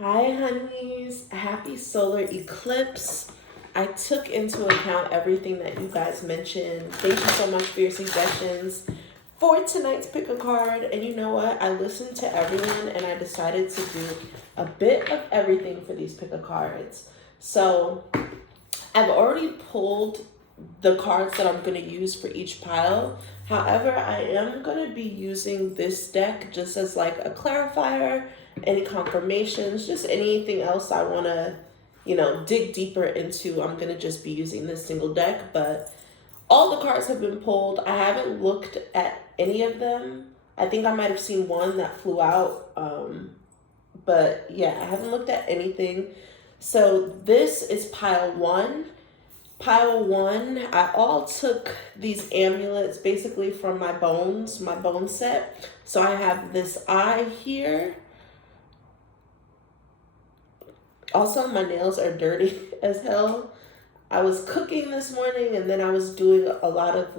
Hi, honeys. Happy solar eclipse. I took into account everything that you guys mentioned. Thank you so much for your suggestions for tonight's pick a card. And you know what? I listened to everyone and I decided to do a bit of everything for these pick a cards. So I've already pulled the cards that I'm going to use for each pile. However, I am going to be using this deck just as like a clarifier, any confirmations, just anything else I want to, dig deeper into. I'm going to just be using this single deck, but all the cards have been pulled. I haven't looked at any of them. I think I might have seen one that flew out. But yeah, I haven't looked at anything. So this is pile one. Pile one, I all took these amulets basically from my bone set. So I have this eye here. Also, my nails are dirty as hell. I was cooking this morning and then I was doing a lot of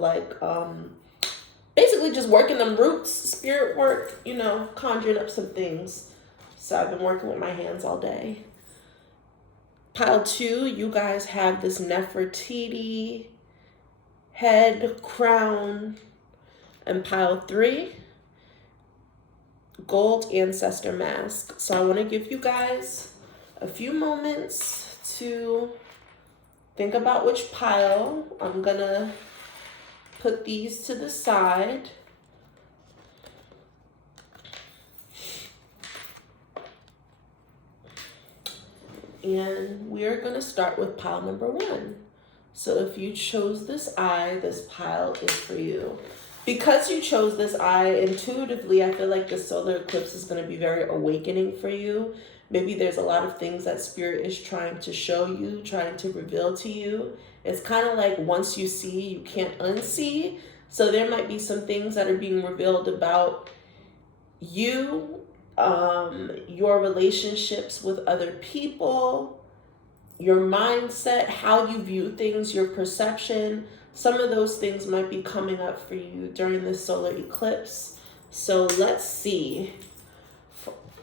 basically just working them roots, spirit work, conjuring up some things. So I've been working with my hands all day. Pile two, you guys have this Nefertiti head, crown. And pile three, gold ancestor mask. So I want to give you guys a few moments to think about which pile. I'm going to put these to the side. And we're going to start with pile number one. So if you chose this eye, this pile is for you. Because you chose this eye, intuitively, I feel like the solar eclipse is going to be very awakening for you. Maybe there's a lot of things that Spirit is trying to show you, trying to reveal to you. It's kind of like once you see, you can't unsee. So there might be some things that are being revealed about you, your relationships with other people, your mindset, how you view things, your perception. Some of those things might be coming up for you during this solar eclipse. So let's see.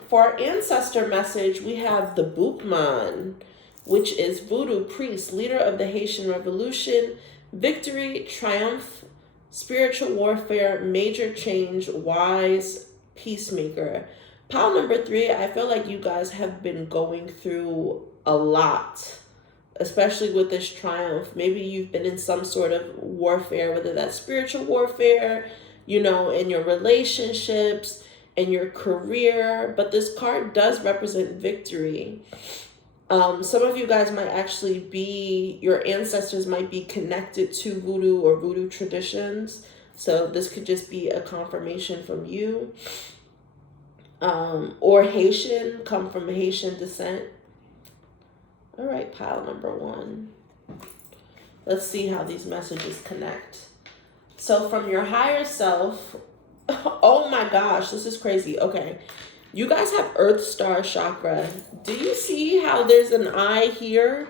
For our ancestor message, we have the Boopman, which is voodoo priest, leader of the Haitian Revolution, victory, triumph, spiritual warfare, major change, wise, peacemaker. Pile number three, I feel like you guys have been going through a lot, especially with this triumph. Maybe you've been in some sort of warfare, whether that's spiritual warfare, in your relationships, in your career. But this card does represent victory. Some of you guys might actually be, your ancestors might be connected to voodoo or voodoo traditions. So this could just be a confirmation from you. Or Haitian, come from Haitian descent. All right, pile number one. Let's see how these messages connect. So from your higher self, oh my gosh, this is crazy. Okay, you guys have Earth Star chakra. Do you see how there's an eye here?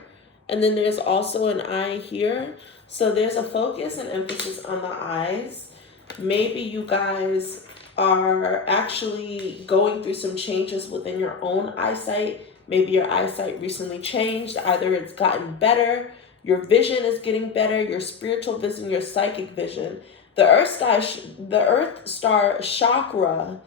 And then there's also an eye here. So there's a focus and emphasis on the eyes. Maybe you guys are actually going through some changes within your own eyesight. Maybe your eyesight recently changed. Either it's gotten better, your vision is getting better, your spiritual vision, your psychic vision. The Earth Star chakra,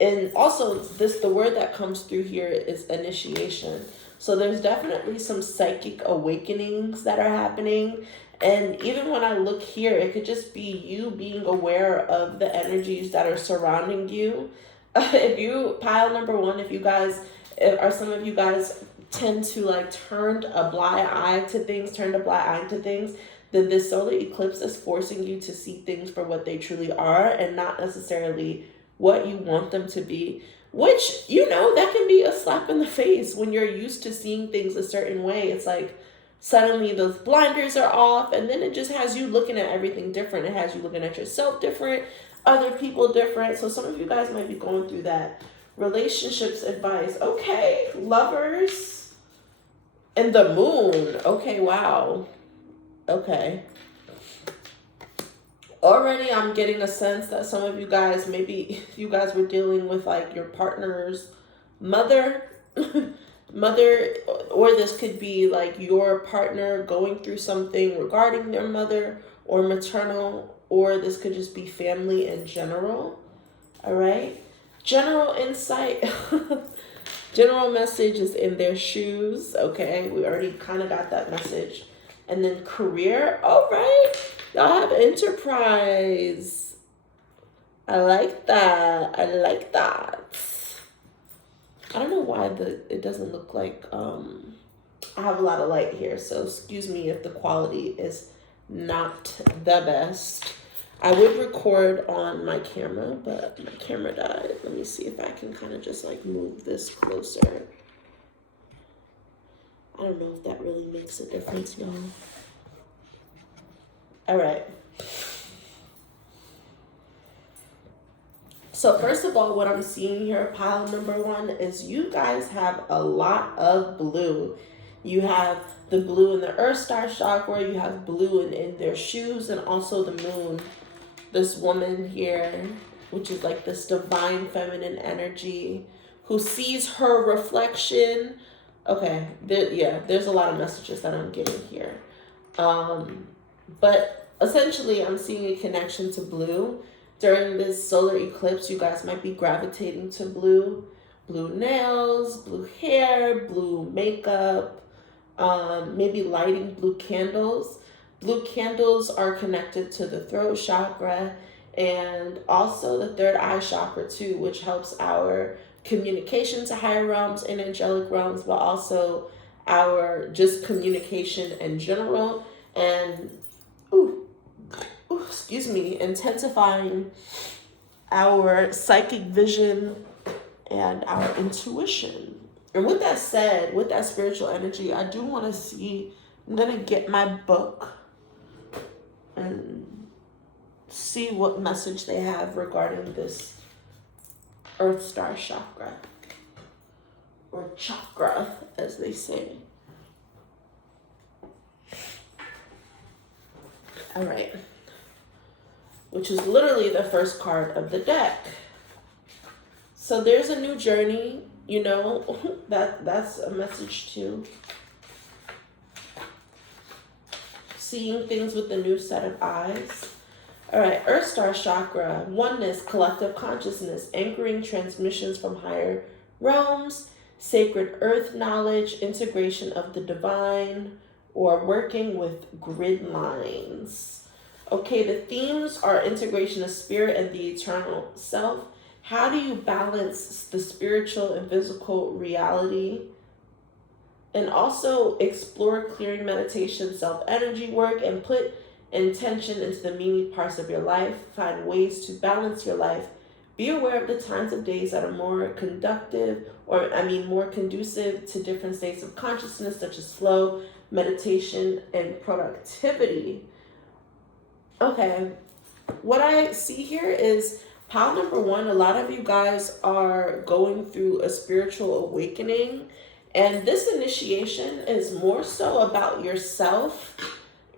and also the word that comes through here is initiation. So there's definitely some psychic awakenings that are happening. And even when I look here, it could just be you being aware of the energies that are surrounding you. Pile number one, some of you guys tend to turn a blind eye to things, then this solar eclipse is forcing you to see things for what they truly are and not necessarily what you want them to be. Which, that can be a slap in the face when you're used to seeing things a certain way. It's like, suddenly those blinders are off, and then it just has you looking at everything different. It has you looking at yourself different, other people different. So some of you guys might be going through that. Relationships advice. Okay, lovers and the moon. Okay, wow. Okay. Already I'm getting a sense that some of you guys, maybe you guys were dealing with your partner's mother mother, or this could be like your partner going through something regarding their mother or maternal, or this could just be family in general. All right. General insight. General message is in their shoes. Okay. We already kind of got that message. And then career. All right. Y'all have enterprise. I like that. I like that. I don't know why it doesn't look like I have a lot of light here, so excuse me if the quality is not the best. I would record on my camera, but my camera died. Let me see if I can kind of just like move this closer. I don't know if that really makes a difference, y'all. All right. So first of all, what I'm seeing here, pile number 1, is you guys have a lot of blue. You have the blue in the Earth Star chakra, you have blue in their shoes, and also the moon. This woman here, which is like this divine feminine energy, who sees her reflection. Okay, there's a lot of messages that I'm getting here. But essentially, I'm seeing a connection to blue. During this solar eclipse, you guys might be gravitating to blue. Blue nails, blue hair, blue makeup, maybe lighting blue candles. Blue candles are connected to the throat chakra and also the third eye chakra too, which helps our communication to higher realms and angelic realms, but also our just communication in general. And excuse me, intensifying our psychic vision and our intuition. And with that said, with that spiritual energy, I do want to see, I'm going to get my book and see what message they have regarding this Earth Star chakra, or chakra, as they say. All right. Which is literally the first card of the deck. So there's a new journey, you know, that's a message too. Seeing things with a new set of eyes. All right, Earth Star chakra, oneness, collective consciousness, anchoring transmissions from higher realms, sacred earth knowledge, integration of the divine, or working with grid lines. Okay, the themes are integration of spirit and the eternal self. How do you balance the spiritual and physical reality? And also explore clearing meditation, self-energy work, and put intention into the meaning parts of your life. Find ways to balance your life. Be aware of the times of days that are more more conducive to different states of consciousness, such as flow, meditation, and productivity. Okay, what I see here is pile number 1, a lot of you guys are going through a spiritual awakening, and this initiation is more so about yourself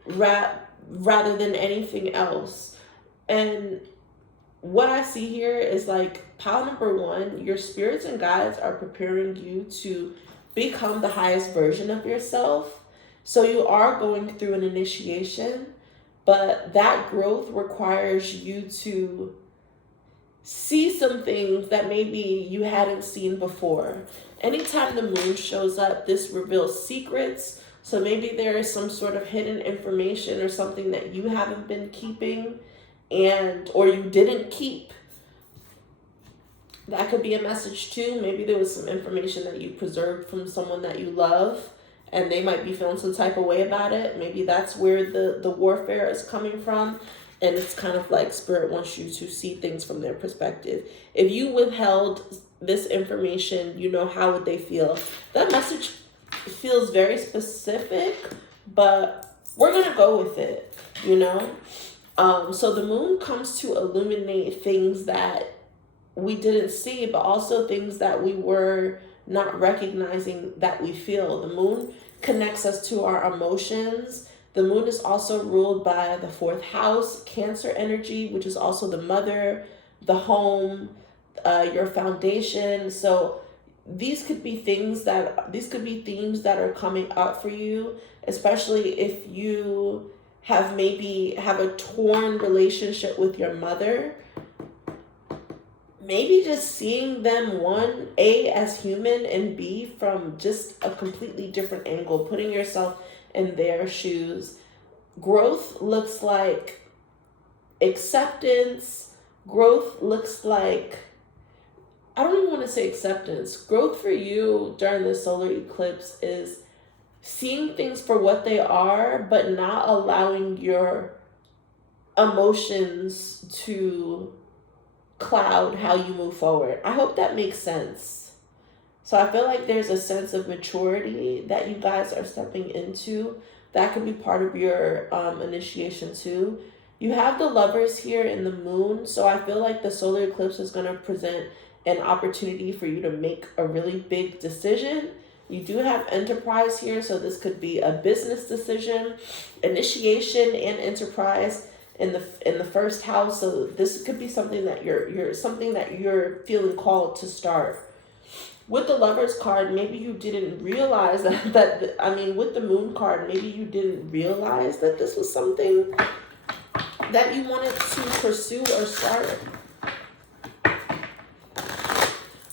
rather than anything else. And what I see here is like pile number 1, your spirits and guides are preparing you to become the highest version of yourself. So you are going through an initiation, but that growth requires you to see some things that maybe you hadn't seen before. Anytime the moon shows up, this reveals secrets. So maybe there is some sort of hidden information or something that you haven't been keeping or you didn't keep. That could be a message too. Maybe there was some information that you preserved from someone that you love, and they might be feeling some type of way about it. Maybe that's where the warfare is coming from. And it's kind of like spirit wants you to see things from their perspective. If you withheld this information, how would they feel? That message feels very specific, but we're going to go with it, So the moon comes to illuminate things that we didn't see, but also things that we were not recognizing that we feel. The moon connects us to our emotions. The moon is also ruled by the 4th house, Cancer energy, which is also the mother, the home, your foundation. So these could be themes that are coming up for you, especially if you have a torn relationship with your mother. Maybe just seeing them, one, A, as human, and B, from just a completely different angle, putting yourself in their shoes. Growth looks like acceptance. Growth looks like, I don't even want to say acceptance. Growth for you during the solar eclipse is seeing things for what they are, but not allowing your emotions to cloud how you move forward. I hope that makes sense. So I feel like there's a sense of maturity that you guys are stepping into. That could be part of your initiation too. You have the Lovers here in the moon, so I feel like the solar eclipse is going to present an opportunity for you to make a really big decision. You do have Enterprise here, so this could be a business decision, initiation, and enterprise in the first house. So this could be something that you're feeling called to start. With the Lovers card, maybe you didn't realize with the Moon card, maybe you didn't realize that this was something that you wanted to pursue or start.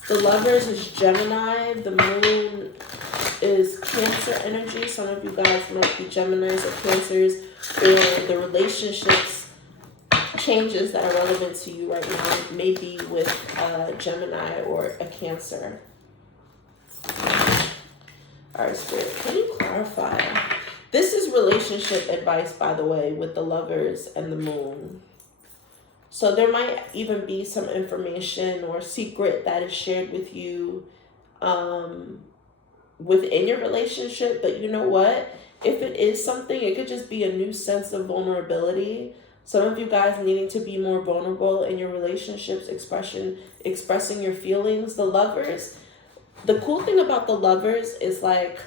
The Lovers is Gemini. The Moon is Cancer energy. Some of you guys might be Geminis or Cancers, or the relationships changes that are relevant to you right now may be with a Gemini or a Cancer. All right, Spirit, can you clarify? This is relationship advice, by the way, with the Lovers and the Moon. So there might even be some information or secret that is shared with you within your relationship. But you know what? If it is something, it could just be a new sense of vulnerability. Some of you guys needing to be more vulnerable in your relationships, expressing your feelings. The Lovers, the cool thing about the Lovers is like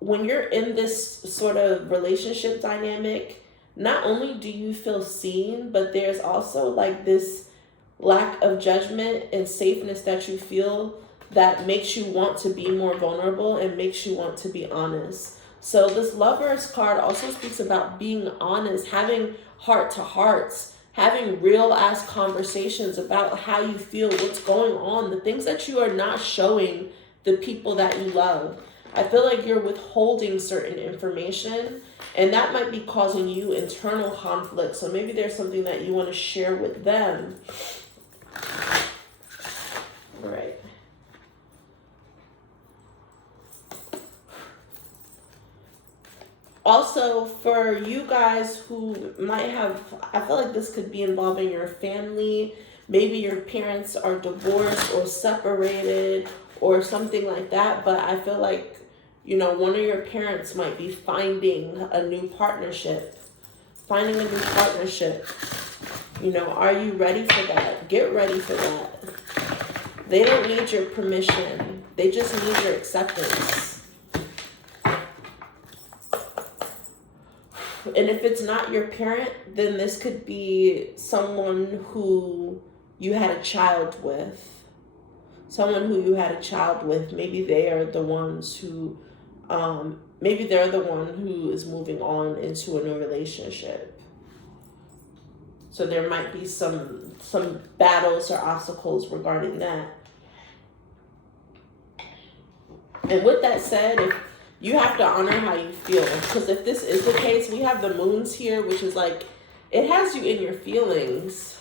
when you're in this sort of relationship dynamic, not only do you feel seen, but there's also like this lack of judgment and safeness that you feel that makes you want to be more vulnerable and makes you want to be honest. So this Lovers card also speaks about being honest, having heart-to-hearts, having real-ass conversations about how you feel, what's going on, the things that you are not showing the people that you love. I feel like you're withholding certain information, and that might be causing you internal conflict. So maybe there's something that you want to share with them. All right. Also, for you guys who might have, I feel like this could be involving your family. Maybe your parents are divorced or separated or something like that. But I feel like, you know, one of your parents might be finding a new partnership. You know, are you ready for that? Get ready for that. They don't need your permission. They just need your acceptance. And if it's not your parent, then this could be someone who you had a child with. Maybe they are the ones who, maybe they're the one who is moving on into a new relationship. So there might be some battles or obstacles regarding that. And with that said, if you have to honor how you feel, because if this is the case, we have the moons here, which is like, it has you in your feelings.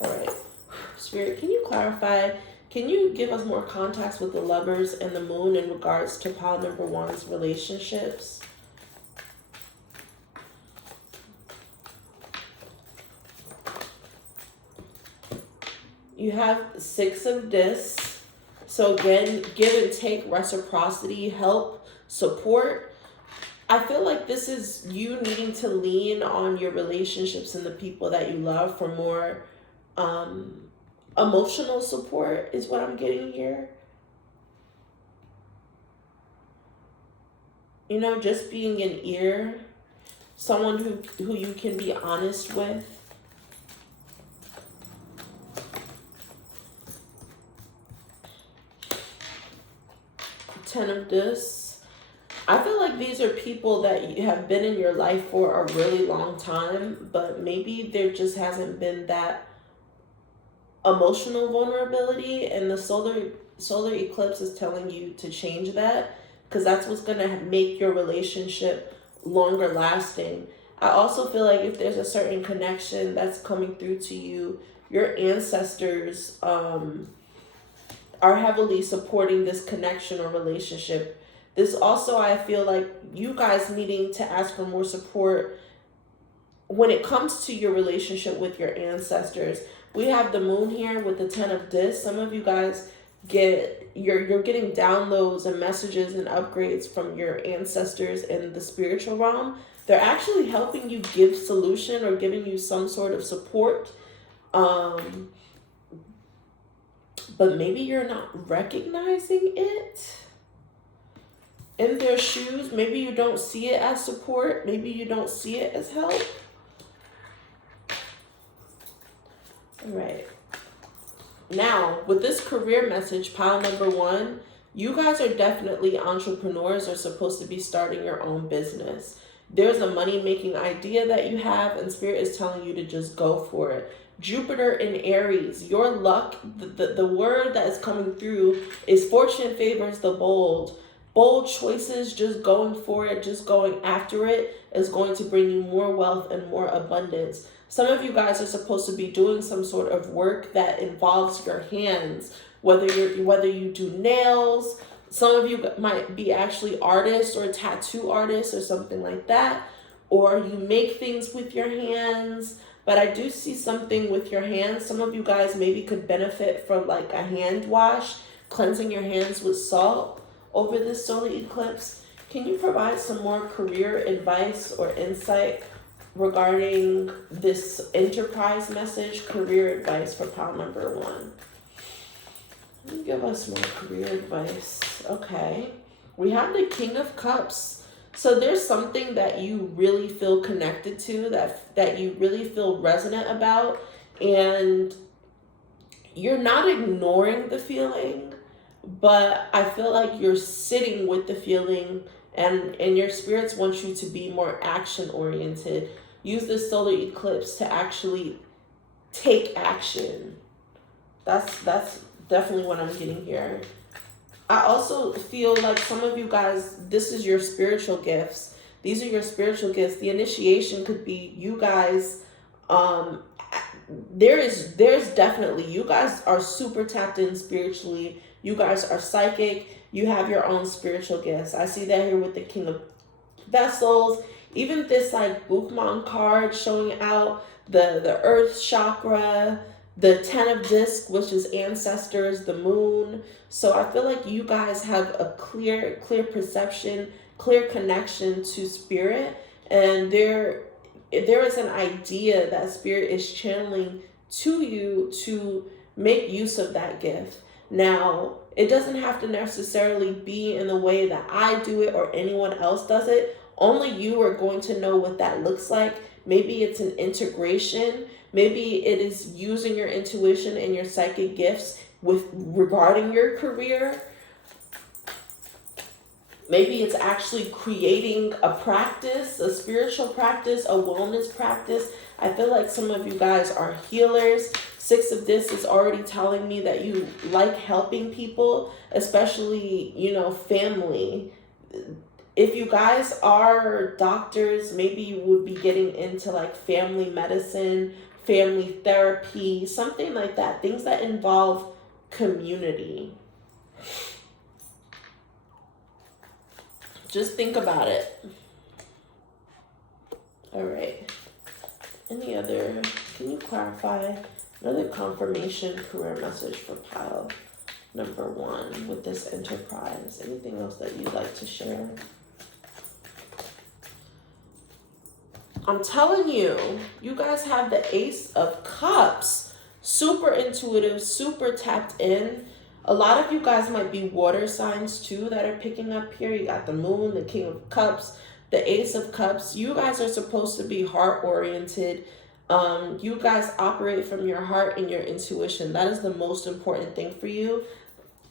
All right. Spirit, can you clarify? Can you give us more context with the Lovers and the Moon in regards to pile number one's relationships? You have Six of Discs. So again, give and take, reciprocity, help, support. I feel like this is you needing to lean on your relationships and the people that you love for more emotional support is what I'm getting here. You know, just being an ear, someone who you can be honest with. Ten of this. I feel like these are people that you have been in your life for a really long time, but maybe there just hasn't been that emotional vulnerability, and the solar eclipse is telling you to change that, because that's what's going to make your relationship longer lasting. I also feel like if there's a certain connection that's coming through to you, your ancestors are heavily supporting this connection or relationship. This also, I feel like you guys needing to ask for more support when it comes to your relationship with your ancestors. We have the moon here with the 10 of discs. Some of you guys you're getting downloads and messages and upgrades from your ancestors in the spiritual realm. They're actually helping you give solution or giving you some sort of support. But maybe you're not recognizing it in their shoes. Maybe you don't see it as support. Maybe you don't see it as help. All right. Now, with this career message, pile number 1, you guys are definitely entrepreneurs or supposed to be starting your own business. There's a money-making idea that you have, and Spirit is telling you to just go for it. Jupiter in Aries, your luck, the word that is coming through is fortune favors the bold. Bold choices, just going for it, just going after it, is going to bring you more wealth and more abundance. Some of you guys are supposed to be doing some sort of work that involves your hands, whether you do nails. Some of you might be actually artists or tattoo artists or something like that, or you make things with your hands. But I do see something with your hands. Some of you guys maybe could benefit from like a hand wash, cleansing your hands with salt over this solar eclipse. Can you provide some more career advice or insight regarding this enterprise message, career advice for pile number 1? Let me give us more career advice. Okay. We have the King of Cups. So there's something that you really feel connected to, that you really feel resonant about, and you're not ignoring the feeling, but I feel like you're sitting with the feeling, and your spirits want you to be more action oriented. Use this solar eclipse to actually take action. That's definitely what I'm getting here. I also feel like some of you guys, this is your spiritual gifts. These are your spiritual gifts. The initiation could be you guys. There's definitely, you guys are super tapped in spiritually. You guys are psychic. You have your own spiritual gifts. I see that here with the King of Vessels. Even this like Buchmann card showing out the earth chakra, the 10 of disc, which is ancestors, the moon. So I feel like you guys have a clear perception, clear connection to spirit, and there is an idea that spirit is channeling to you to make use of that gift. Now, it doesn't have to necessarily be in the way that I do it or anyone else does it. Only you are going to know what that looks like. Maybe it's an integration. Maybe it is using your intuition and your psychic gifts regarding your career. Maybe it's actually creating a practice, a spiritual practice, a wellness practice. I feel like some of you guys are healers. 6 of this is already telling me that you like helping people, especially, family. If you guys are doctors, maybe you would be getting into like family medicine, family therapy, something like that. Things that involve community. Just think about it. All right. Any other, can you clarify another confirmation career message for pile number 1 with this enterprise? Anything else that you'd like to share? I'm telling you, you guys have the Ace of Cups. Super intuitive, super tapped in. A lot of you guys might be water signs too that are picking up here. You got the moon, the King of Cups, the Ace of Cups. You guys are supposed to be heart-oriented. You guys operate from your heart and your intuition. That is the most important thing for you.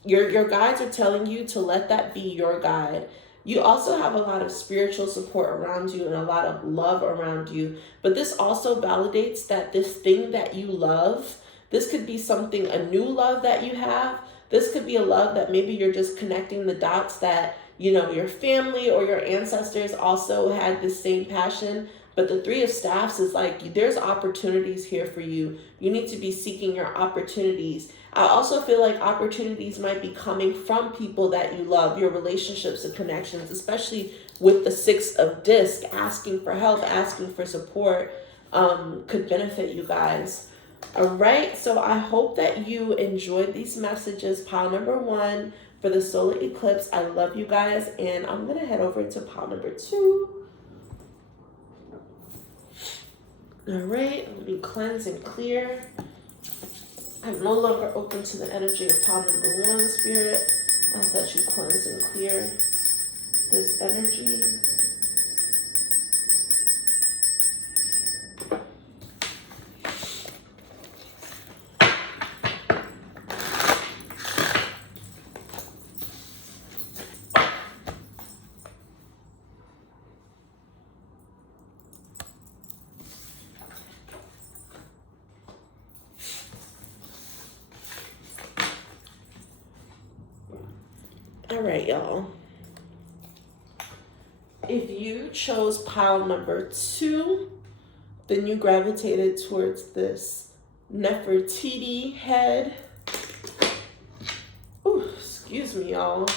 your guides are telling you to let that be your guide. You also have a lot of spiritual support around you and a lot of love around you. But this also validates that this thing that you love, this could be something, a new love that you have. This could be a love that maybe you're just connecting the dots that, you know, your family or your ancestors also had the same passion. But the Three of Staffs is like, there's opportunities here for you. You need to be seeking your opportunities. I also feel like opportunities might be coming from people that you love, your relationships and connections, especially with the Six of Disc, asking for help, asking for support, could benefit you guys. All right, so I hope that you enjoyed these messages. Pile number 1 for the solar eclipse. I love you guys, and I'm going to head over to pile number 2. All right, let me cleanse and clear. I'm no longer open to the energy of pile number 1, Spirit. I ask that you cleanse and clear this energy. All right, y'all. If you chose pile number 2, then you gravitated towards this Nefertiti head. Ooh, excuse me, y'all.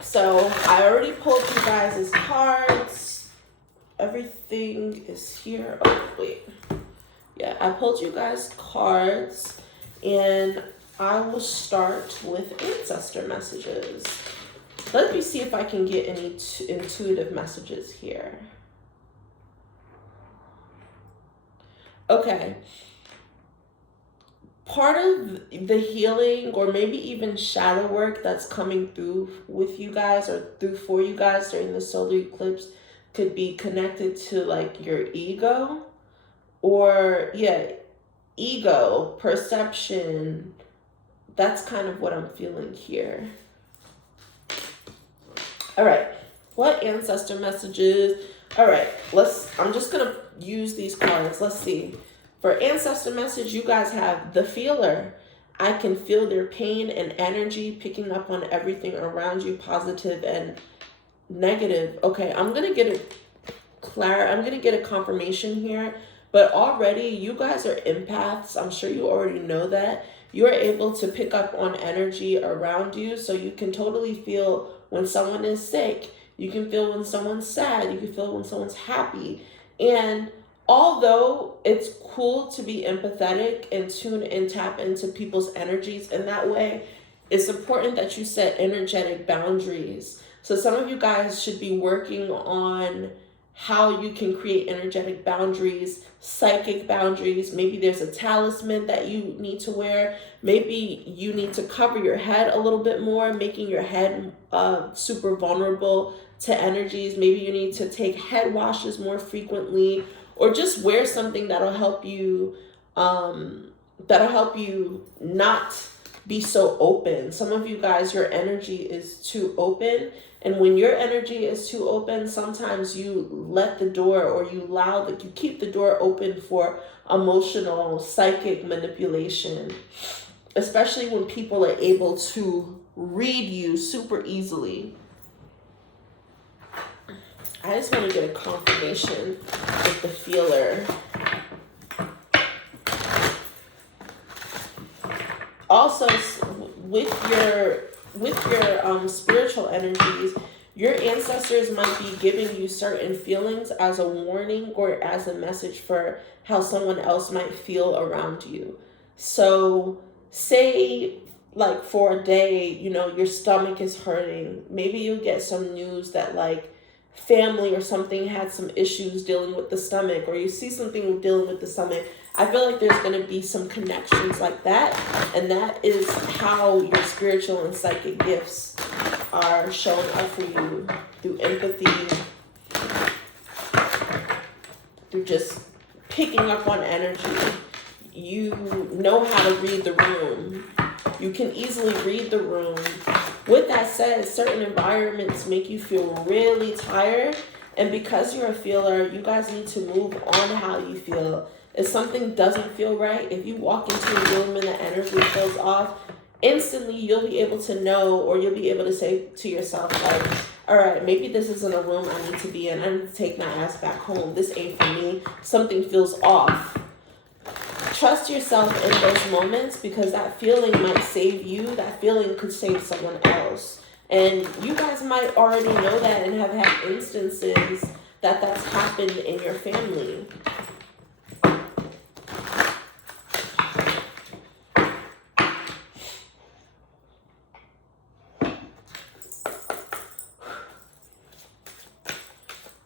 So I already pulled you guys' cards. Everything is here. Oh, wait. Yeah, I pulled you guys cards, and I will start with ancestor messages. Let me see if I can get any intuitive messages here. Okay. Part of the healing, or maybe even shadow work that's coming through with you guys or through for you guys during the solar eclipse, could be connected to like your ego, or ego, perception. That's kind of what I'm feeling here. All right, what ancestor messages? All right, I'm just gonna use these cards. Let's see. For ancestor message, you guys have the feeler. I can feel their pain and energy, picking up on everything around you, positive and negative. Okay, I'm gonna get a confirmation here, but already you guys are empaths. I'm sure you already know that. You're able to pick up on energy around you, so you can totally feel when someone is sick. You can feel when someone's sad. You can feel when someone's happy. And although it's cool to be empathetic and tune and tap into people's energies in that way, it's important that you set energetic boundaries. So some of you guys should be working on how you can create energetic boundaries, psychic boundaries. Maybe there's a talisman that you need to wear. Maybe you need to cover your head a little bit more, making your head super vulnerable to energies. Maybe you need to take head washes more frequently, or just wear something that'll help you not be so open. Some of you guys, your energy is too open. And when your energy is too open, sometimes you let the door, or you keep the door open for emotional, psychic manipulation, especially when people are able to read you super easily. I just want to get a confirmation with the feeler. Also, with your spiritual energies, your ancestors might be giving you certain feelings as a warning or as a message for how someone else might feel around you. So say like for a day, your stomach is hurting. Maybe you'll get some news that like family or something had some issues dealing with the stomach, or you see something dealing with the stomach. I feel like there's going to be some connections like that, and that is how your spiritual and psychic gifts are showing up for you, through empathy, through just picking up on energy. you know how to read the room. You can easily read the room. With that said, certain environments make you feel really tired. And because you're a feeler, you guys need to move on how you feel. If something doesn't feel right, if you walk into a room and the energy feels off, instantly you'll be able to know, or you'll be able to say to yourself, like, all right, maybe this isn't a room I need to be in. I need to take my ass back home. This ain't for me. Something feels off. Trust yourself in those moments, because that feeling might save you. That feeling could save someone else. And you guys might already know that and have had instances that that's happened in your family.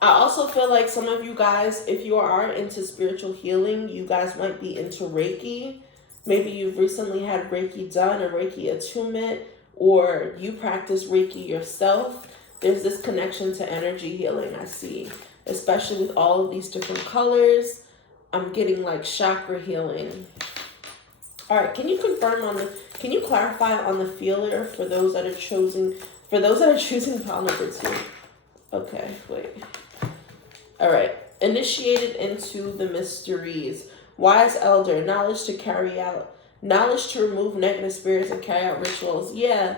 I also feel like some of you guys, if you are into spiritual healing, you guys might be into Reiki. Maybe you've recently had Reiki done, a Reiki attunement, or you practice Reiki yourself. There's this connection to energy healing I see, especially with all of these different colors. I'm getting like chakra healing. All right, can you clarify on the feeler for those that are choosing pile number 2? Okay, wait. All right, initiated into the mysteries. Wise elder, knowledge to carry out, knowledge to remove negative spirits and carry out rituals. Yeah,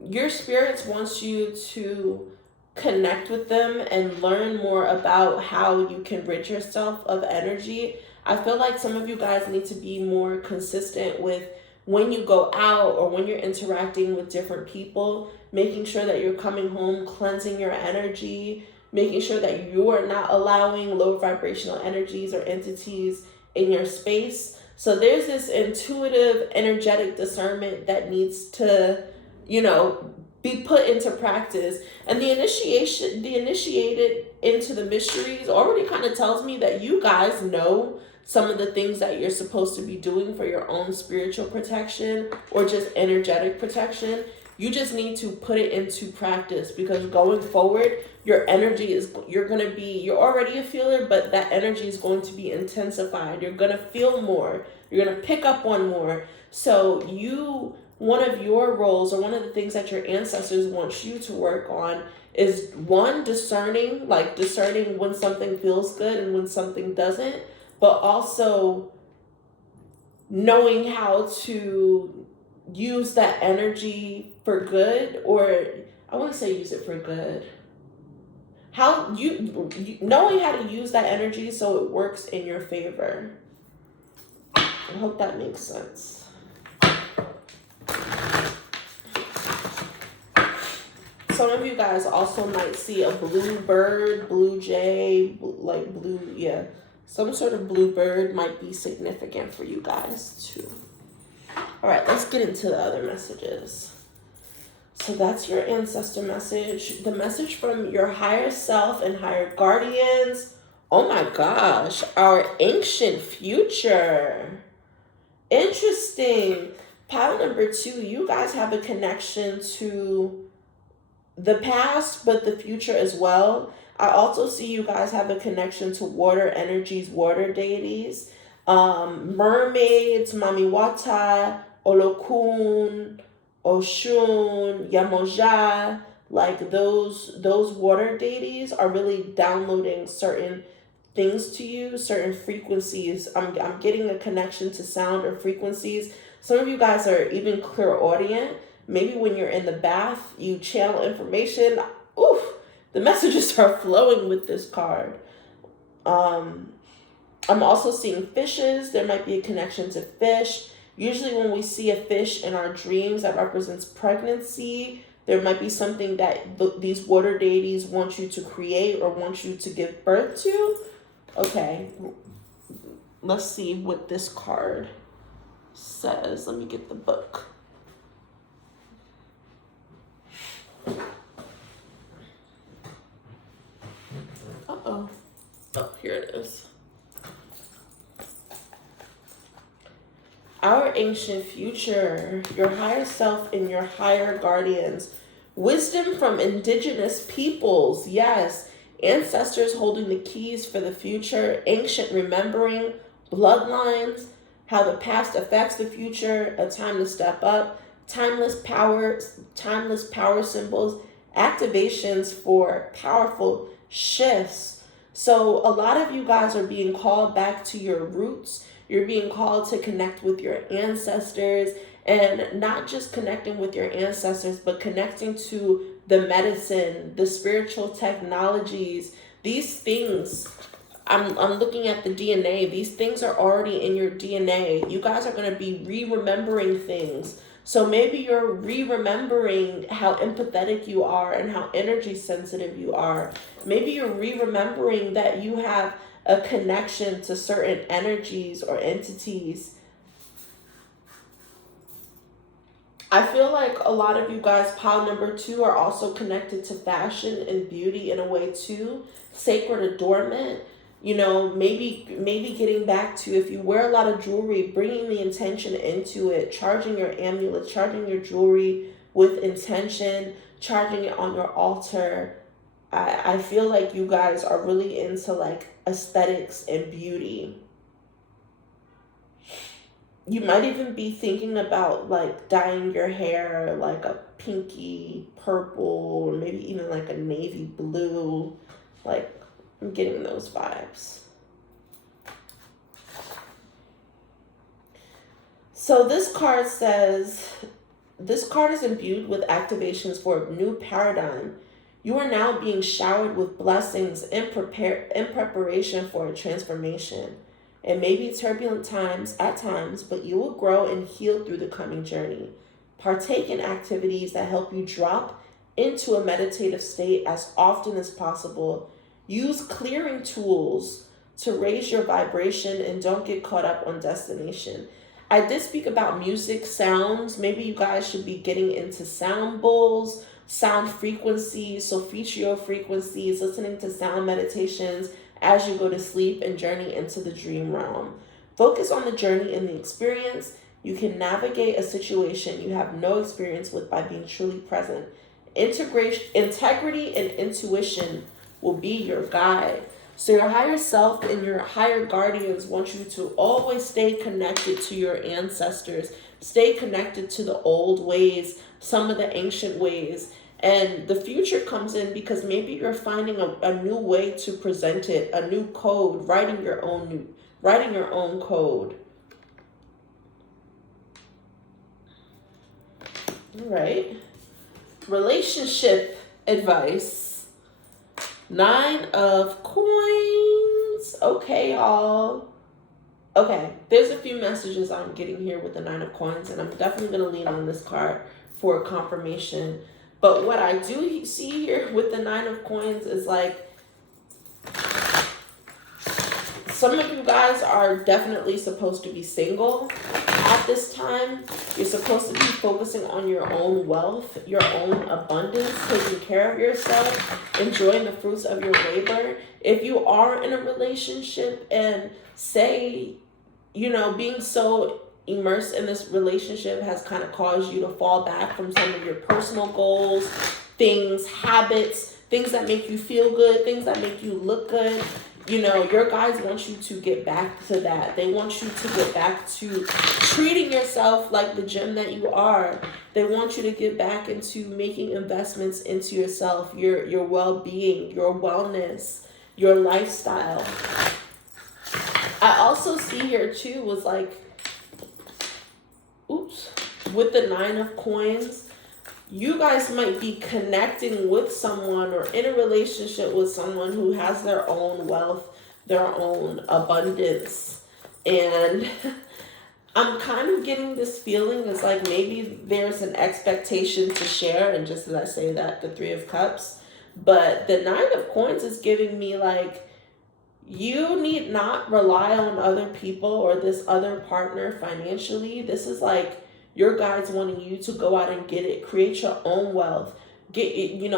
your spirits wants you to connect with them and learn more about how you can rid yourself of energy. I feel like some of you guys need to be more consistent with when you go out or when you're interacting with different people, making sure that you're coming home, cleansing your energy, making sure that you are not allowing low vibrational energies or entities in your space. So there's this intuitive, energetic discernment that needs to, be put into practice. And the initiated into the mysteries already kind of tells me that you guys know some of the things that you're supposed to be doing for your own spiritual protection or just energetic protection. You just need to put it into practice, because going forward, your energy you're already a feeler, but that energy is going to be intensified. You're going to feel more. You're going to pick up on more. So one of your roles, or one of the things that your ancestors want you to work on, is one, discerning when something feels good and when something doesn't, but also knowing how to use that energy for good, or I want to say use it for good. How you knowing how to use that energy so it works in your favor. I hope that makes sense. Some of you guys also might see a blue bird, blue jay, some sort of blue bird might be significant for you guys too. All right, let's get into the other messages. So that's your ancestor message. The message from your higher self and higher guardians. Oh my gosh, our ancient future. Interesting. Pile number 2, you guys have a connection to the past, but the future as well. I also see you guys have a connection to water energies, water deities. Mermaids, Mamiwata, Olokun, Oshun, Yamoja, like those water deities are really downloading certain things to you, certain frequencies. I'm getting a connection to sound or frequencies. Some of you guys are even clairaudient. Maybe when you're in the bath, you channel information. Oof, the messages are flowing with this card. I'm also seeing fishes. There might be a connection to fish. Usually when we see a fish in our dreams, that represents pregnancy. There might be something that these water deities want you to create or want you to give birth to. Okay, let's see what this card says. Let me get the book. Oh, here it is. Our ancient future, your higher self and your higher guardians. Wisdom from indigenous peoples, yes. Ancestors holding the keys for the future. Ancient remembering, bloodlines, how the past affects the future, a time to step up, timeless power symbols, activations for powerful shifts. So a lot of you guys are being called back to your roots. You're being called to connect with your ancestors, and not just connecting with your ancestors, but connecting to the medicine, the spiritual technologies. These things, I'm looking at the DNA. These things are already in your DNA. You guys are going to be re-remembering things. So maybe you're re-remembering how empathetic you are and how energy sensitive you are. Maybe you're re-remembering that you have a connection to certain energies or entities. I feel like a lot of you guys, pile number 2, are also connected to fashion and beauty in a way too. Sacred adornment. You know, maybe getting back to, if you wear a lot of jewelry, bringing the intention into it, charging your amulets, charging your jewelry with intention, charging it on your altar. I feel like you guys are really into like aesthetics and beauty. You might even be thinking about like dyeing your hair like a pinky purple, or maybe even like a navy blue. Like, I'm getting those vibes. So this card is imbued with activations for a new paradigm. You are now being showered with blessings in preparation for a transformation. It may be turbulent times at times, but you will grow and heal through the coming journey. Partake in activities that help you drop into a meditative state as often as possible. Use clearing tools to raise your vibration and don't get caught up on destination. I did speak about music, sounds. Maybe you guys should be getting into sound bowls, sound frequencies, solfeggio frequencies, listening to sound meditations as you go to sleep and journey into the dream realm. Focus on the journey and the experience. You can navigate a situation you have no experience with by being truly present. Integrity and intuition will be your guide. So your higher self and your higher guardians want you to always stay connected to your ancestors. Stay connected to the old ways, some of the ancient ways. And the future comes in because maybe you're finding a new way to present it, a new code, writing your own code. All right. Relationship advice. 9 of coins. Okay, y'all. Okay, there's a few messages I'm getting here with the 9 of coins, and I'm definitely going to lean on this card for confirmation. But what I do see here with the 9 of coins is like, some of you guys are definitely supposed to be single at this time. You're supposed to be focusing on your own wealth, your own abundance, taking care of yourself, enjoying the fruits of your labor. If you are in a relationship and say, you know, being so immersed in this relationship has kind of caused you to fall back from some of your personal goals, things, habits, things that make you feel good, things that make you look good. You know, your guides want you to get back to that. They want you to get back to treating yourself like the gem that you are. They want you to get back into making investments into yourself, your well-being, your wellness, your lifestyle. I also see here too was like, with the 9 of coins, you guys might be connecting with someone or in a relationship with someone who has their own wealth, their own abundance. And I'm kind of getting this feeling it's like maybe there's an expectation to share. And just as I say that, the 3 of Cups. But the 9 of coins is giving me like, you need not rely on other people or this other partner financially. This is like, your guides wanting you to go out and get it, create your own wealth,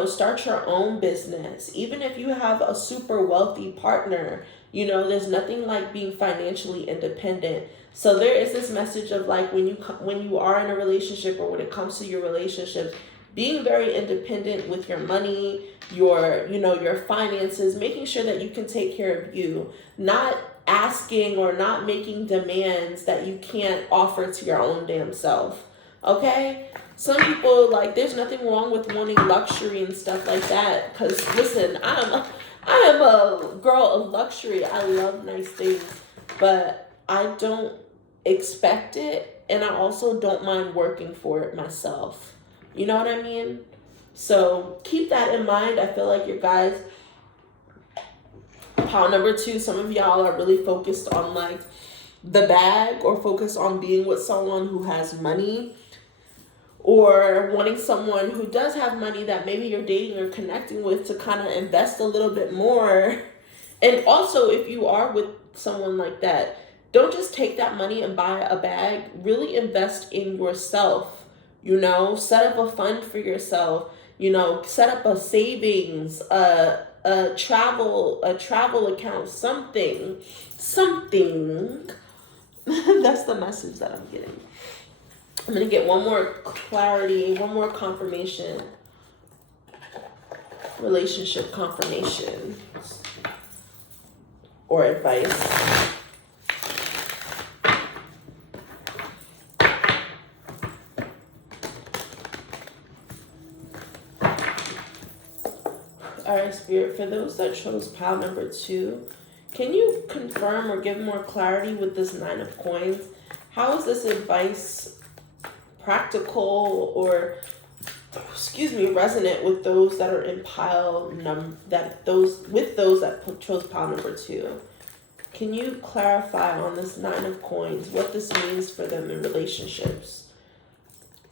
start your own business. Even if you have a super wealthy partner, there's nothing like being financially independent. So there is this message of like, when you are in a relationship, or when it comes to your relationships, being very independent with your money, your finances, making sure that you can take care of you, not asking or not making demands that you can't offer to your own damn self. Okay? Some people, like, there's nothing wrong with wanting luxury and stuff like that. Because, listen, I am a girl of luxury. I love nice things. But I don't expect it. And I also don't mind working for it myself. You know what I mean? So keep that in mind. I feel like your guys, pile number 2, some of y'all are really focused on like the bag, or focused on being with someone who has money, or wanting someone who does have money that maybe you're dating or connecting with to kind of invest a little bit more. And also, if you are with someone like that, don't just take that money and buy a bag. Really invest in yourself. You know, set up a fund for yourself. You know, set up a savings, a travel account, something. That's the message that I'm getting. I'm going to get one more clarity, one more confirmation. Relationship confirmation or advice. All right, Spirit, for those that chose pile number 2, can you confirm or give more clarity with this 9 of coins? How is this advice practical or, resonant with those that are in pile that chose pile number 2? Can you clarify on this 9 of coins what this means for them in relationships?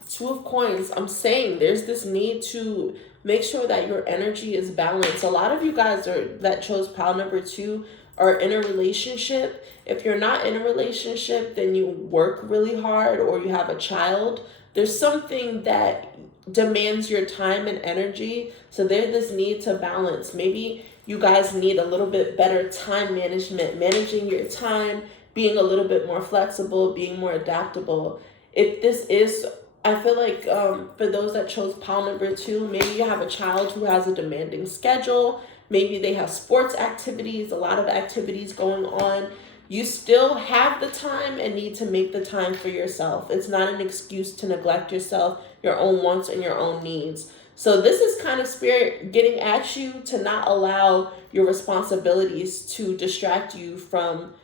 2 of coins, I'm saying there's this need to make sure that your energy is balanced. A lot of you guys that chose pile number 2 are in a relationship. If you're not in a relationship, then you work really hard or you have a child. There's something that demands your time and energy. So there's this need to balance. Maybe you guys need a little bit better time management, managing your time, being a little bit more flexible, being more adaptable. If this is, I feel like for those that chose pile number 2, maybe you have a child who has a demanding schedule. Maybe they have sports activities, a lot of activities going on. You still have the time and need to make the time for yourself. It's not an excuse to neglect yourself, your own wants and your own needs. So this is kind of Spirit getting at you to not allow your responsibilities to distract you from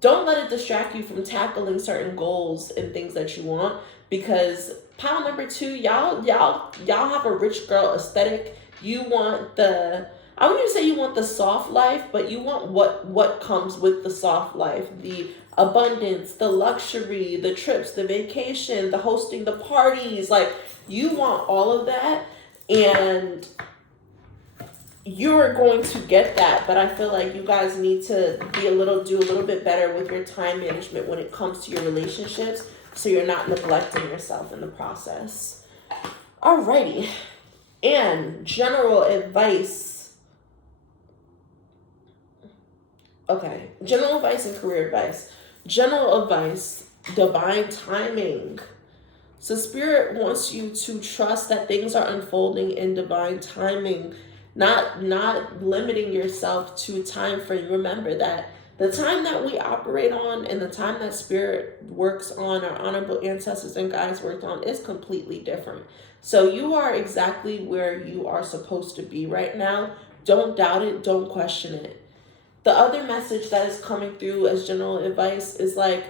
don't let it distract you from tackling certain goals and things that you want, because pile number 2, y'all have a rich girl aesthetic. You want I wouldn't even say you want the soft life, but you want what comes with the soft life, the abundance, the luxury, the trips, the vacation, the hosting, the parties. Like, you want all of that, and you're going to get that. But I feel like you guys need to do a little bit better with your time management when it comes to your relationships, so you're not neglecting yourself in the process. Alrighty. And general advice. Okay. General advice and career advice. General advice, divine timing. So Spirit wants you to trust that things are unfolding in divine timing. Not limiting yourself to a time frame. Remember that the time that we operate on and the time that Spirit works on, our honorable ancestors and guides worked on, is completely different. So you are exactly where you are supposed to be right now. Don't doubt it. Don't question it. The other message that is coming through as general advice is like,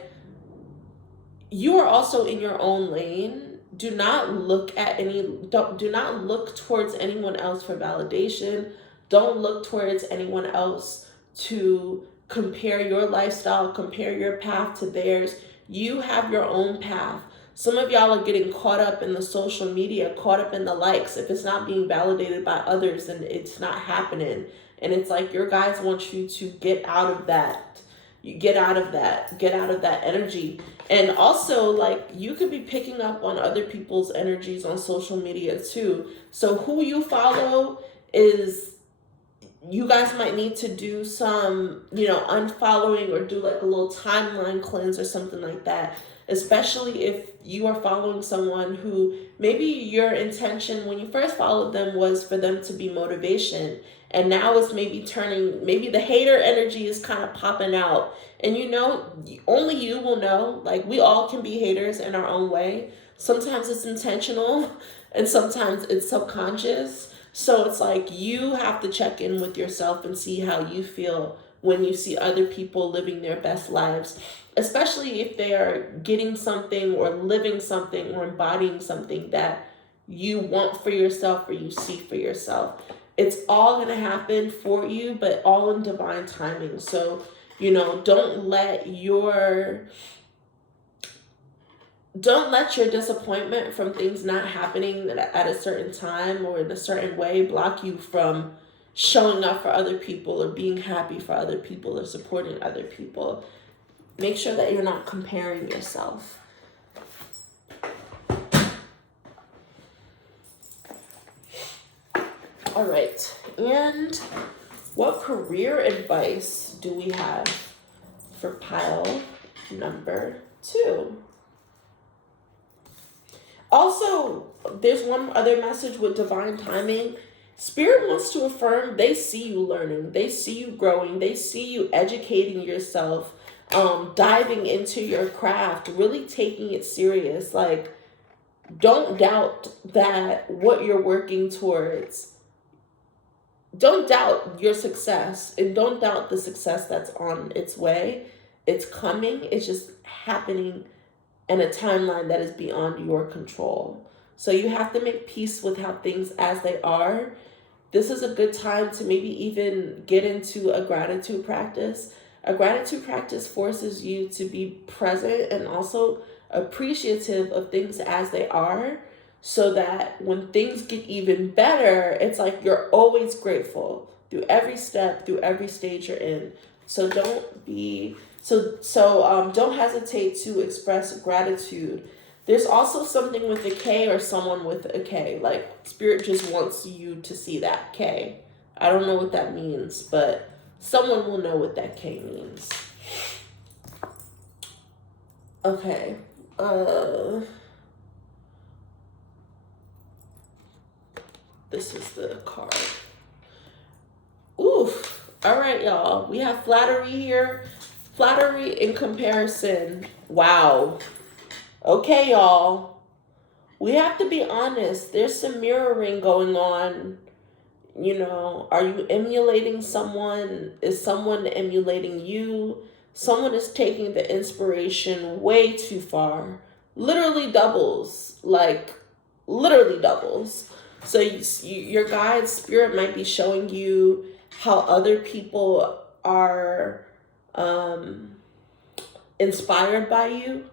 you are also in your own lane. Do not look towards anyone else for validation. Don't look towards anyone else to compare your lifestyle, compare your path to theirs. You have your own path. Some of y'all are getting caught up in the social media, caught up in the likes. If it's not being validated by others, then it's not happening. And it's like your guys want you to get out of that. You get out of that energy. And also, like, you could be picking up on other people's energies on social media too. So who you follow is, you guys might need to do some, unfollowing or do like a little timeline cleanse or something like that. Especially if you are following someone who maybe your intention when you first followed them was for them to be motivation. And now it's maybe maybe the hater energy is kind of popping out. And only you will know. Like, we all can be haters in our own way. Sometimes it's intentional and sometimes it's subconscious. So it's like you have to check in with yourself and see how you feel when you see other people living their best lives, especially if they are getting something or living something or embodying something that you want for yourself or you see for yourself. It's all going to happen for you, but all in divine timing. So, don't let your disappointment from things not happening at a certain time or in a certain way block you from showing up for other people or being happy for other people or supporting other people. Make sure that you're not comparing yourself. All right. And what career advice do we have for pile number 2? Also, there's one other message with divine timing. Spirit wants to affirm they see you learning. They see you growing. They see you educating yourself, diving into your craft, really taking it serious. Like, don't doubt that what you're working towards. Don't doubt your success, and don't doubt the success that's on its way. It's coming. It's just happening in a timeline that is beyond your control. So you have to make peace with how things as they are. This is a good time to maybe even get into a gratitude practice. A gratitude practice forces you to be present and also appreciative of things as they are, so that when things get even better, it's like you're always grateful through every step, through every stage you're in. So don't hesitate to express gratitude. There's also something with a K or someone with a K. Like, Spirit just wants you to see that K. I don't know what that means, but someone will know what that K means. Okay. This is the card. Oof. All right, y'all. We have flattery here. Flattery in comparison. Wow. Okay, y'all. We have to be honest. There's some mirroring going on. Are you emulating someone? Is someone emulating you? Someone is taking the inspiration way too far. Literally doubles. Like, literally doubles. So your guide spirit might be showing you how other people are inspired by you,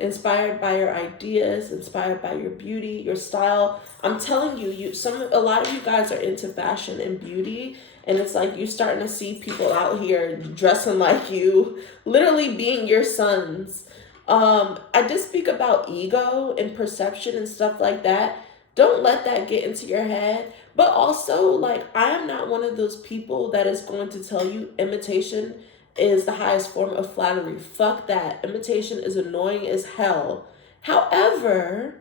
inspired by your ideas, inspired by your beauty, your style. I'm telling you, a lot of you guys are into fashion and beauty, and it's like you're starting to see people out here dressing like you, literally being your sons. I did speak about ego and perception and stuff like that. Don't let that get into your head. But also, like, I am not one of those people that is going to tell you imitation is the highest form of flattery. Fuck that. Imitation is annoying as hell. However,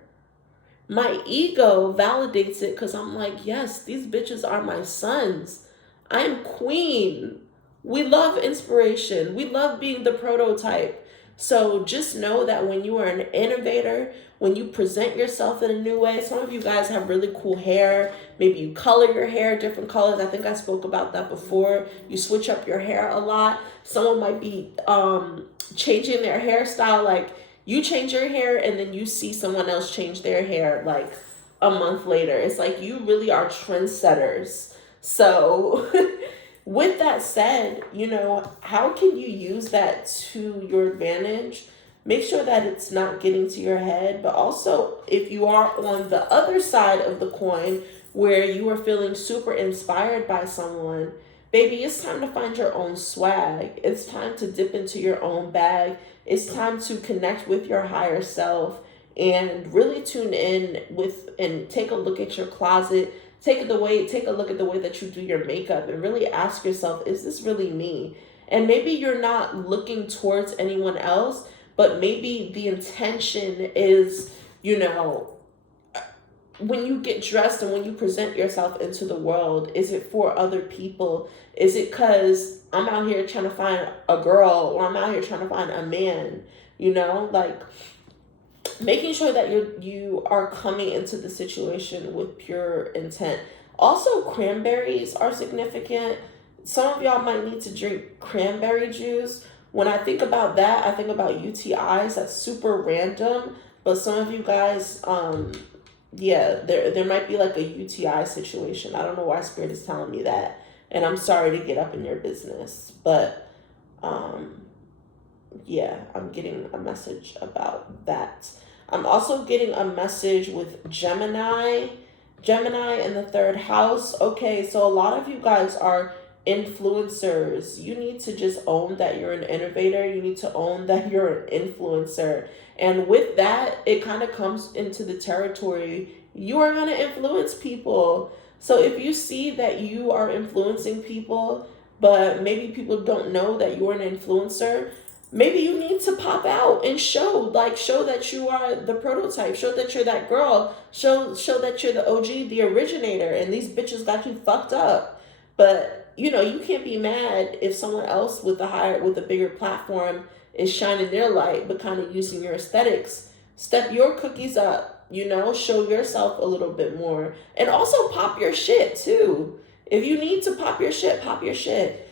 my ego validates it because I'm like, yes, these bitches are my sons. I'm queen. We love inspiration. We love being the prototype. So just know that when you are an innovator, when you present yourself in a new way, some of you guys have really cool hair. Maybe you color your hair different colors. I think I spoke about that before. You switch up your hair a lot. Someone might be changing their hairstyle. Like, you change your hair and then you see someone else change their hair like a month later. It's like you really are trendsetters. So with that said, how can you use that to your advantage? Make sure that it's not getting to your head. But also, if you are on the other side of the coin where you are feeling super inspired by someone, baby, it's time to find your own swag. It's time to dip into your own bag. It's time to connect with your higher self and really tune in with and take a look at your closet. take a look at the way that you do your makeup and really ask yourself, is this really me? And maybe you're not looking towards anyone else, but maybe the intention is, you know, when you get dressed and when you present yourself into the world, is it for other people? Is it because I'm out here trying to find a girl, or I'm out here trying to find a man? You know, like making sure that you are coming into the situation with pure intent. Also, cranberries are significant. Some of y'all might need to drink cranberry juice. When I think about that, I think about UTIs. That's super random, but some of you guys, yeah, there might be like a UTI situation. I don't know why Spirit is telling me that, and I'm sorry to get up in your business, but yeah, I'm getting a message about that. I'm also getting a message with Gemini in the third house. Okay, so a lot of you guys are influencers. You need to just own that you're an innovator. You need to own that you're an influencer. And with that, it kind of comes into the territory, you are going to influence people. So if you see that you are influencing people, but maybe people don't know that you're an influencer, maybe you need to pop out and show that you are the prototype, show that you're that girl, show that you're the OG, the originator, and these bitches got you fucked up. But you know, you can't be mad if someone else with a bigger platform is shining their light, but kind of using your aesthetics. Step your cookies up, you know, show yourself a little bit more. And also pop your shit too. If you need to pop your shit, pop your shit.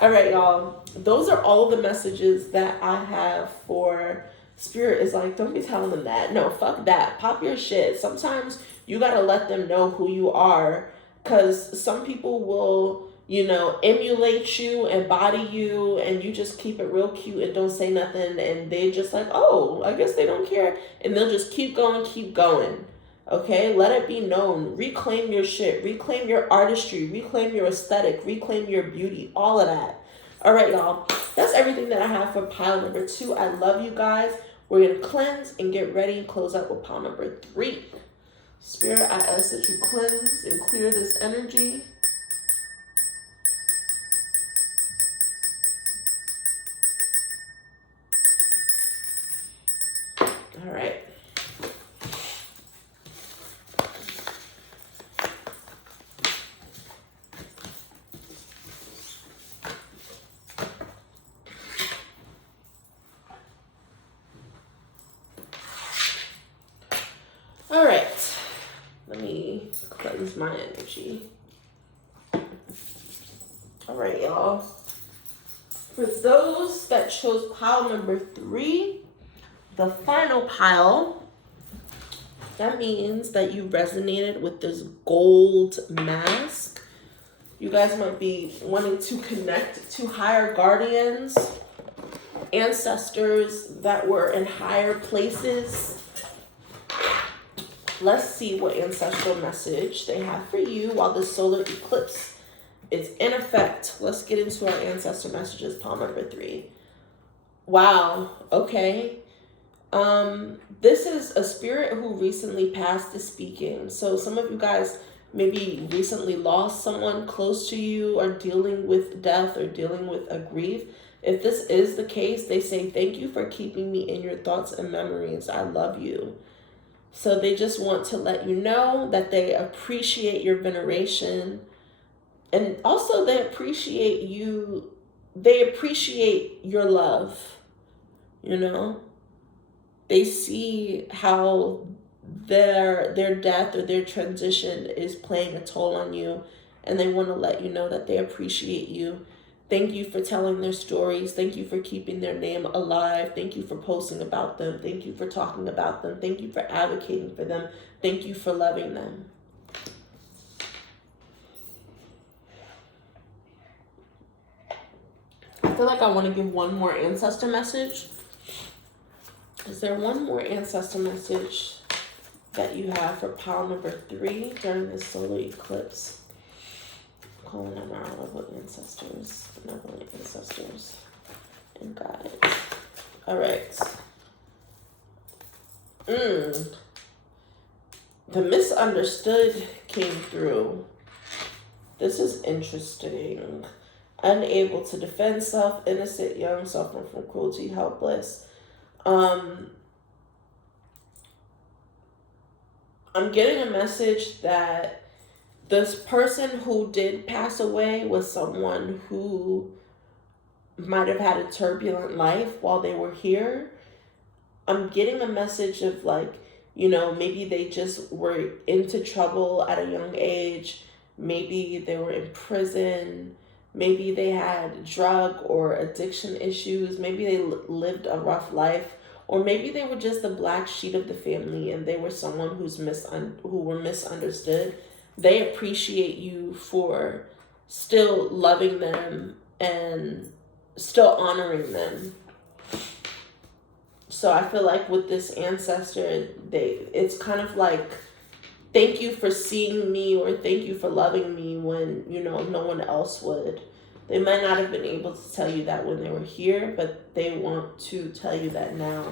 All right, y'all. Those are all the messages that I have for Spirit. Is like, don't be telling them that. No, fuck that. Pop your shit. Sometimes you got to let them know who you are, because some people will, you know, emulate you, embody you, and you just keep it real cute and don't say nothing, and they just like, oh, I guess they don't care, and they'll just keep going. Okay, let it be known. Reclaim your shit. Reclaim your artistry. Reclaim your aesthetic. Reclaim your beauty. All of that. All right, y'all. That's everything that I have for pile number 2. I love you guys. We're going to cleanse and get ready and close out with pile number 3. Spirit, I ask that you cleanse and clear this energy. All right. All right. Let me cleanse my energy. All right, y'all. For those that chose pile number 3, the final pile, that means that you resonated with this gold mask. You guys might be wanting to connect to higher guardians, ancestors that were in higher places. Let's see what ancestral message they have for you while the solar eclipse is in effect. Let's get into our ancestor messages, pile number 3. Wow, okay. This is a spirit who recently passed is speaking. So some of you guys maybe recently lost someone close to you, or dealing with death, or dealing with a grief. If this is the case, they say, thank you for keeping me in your thoughts and memories. I love you. So they just want to let you know that they appreciate your veneration, and also they appreciate you. They appreciate your love, you know. They see how their death or their transition is playing a toll on you, and they want to let you know that they appreciate you. Thank you for telling their stories. Thank you for keeping their name alive. Thank you for posting about them. Thank you for talking about them. Thank you for advocating for them. Thank you for loving them. I feel like I want to give one more ancestor message. Is there one more ancestor message that you have for pile number 3 during this solar eclipse? Calling on our level ancestors, benevolent ancestors, and guides. All right. The misunderstood came through. This is interesting. Unable to defend self, innocent, young, suffering from cruelty, helpless. I'm getting a message that this person who did pass away was someone who might have had a turbulent life while they were here. I'm getting a message of like, maybe they just were into trouble at a young age. Maybe they were in prison. Maybe they had drug or addiction issues. Maybe they lived a rough life. Or maybe they were just the black sheep of the family and they were someone who were misunderstood. They appreciate you for still loving them and still honoring them. So I feel like with this ancestor, it's kind of like, thank you for seeing me, or thank you for loving me when, no one else would. They might not have been able to tell you that when they were here, but they want to tell you that now.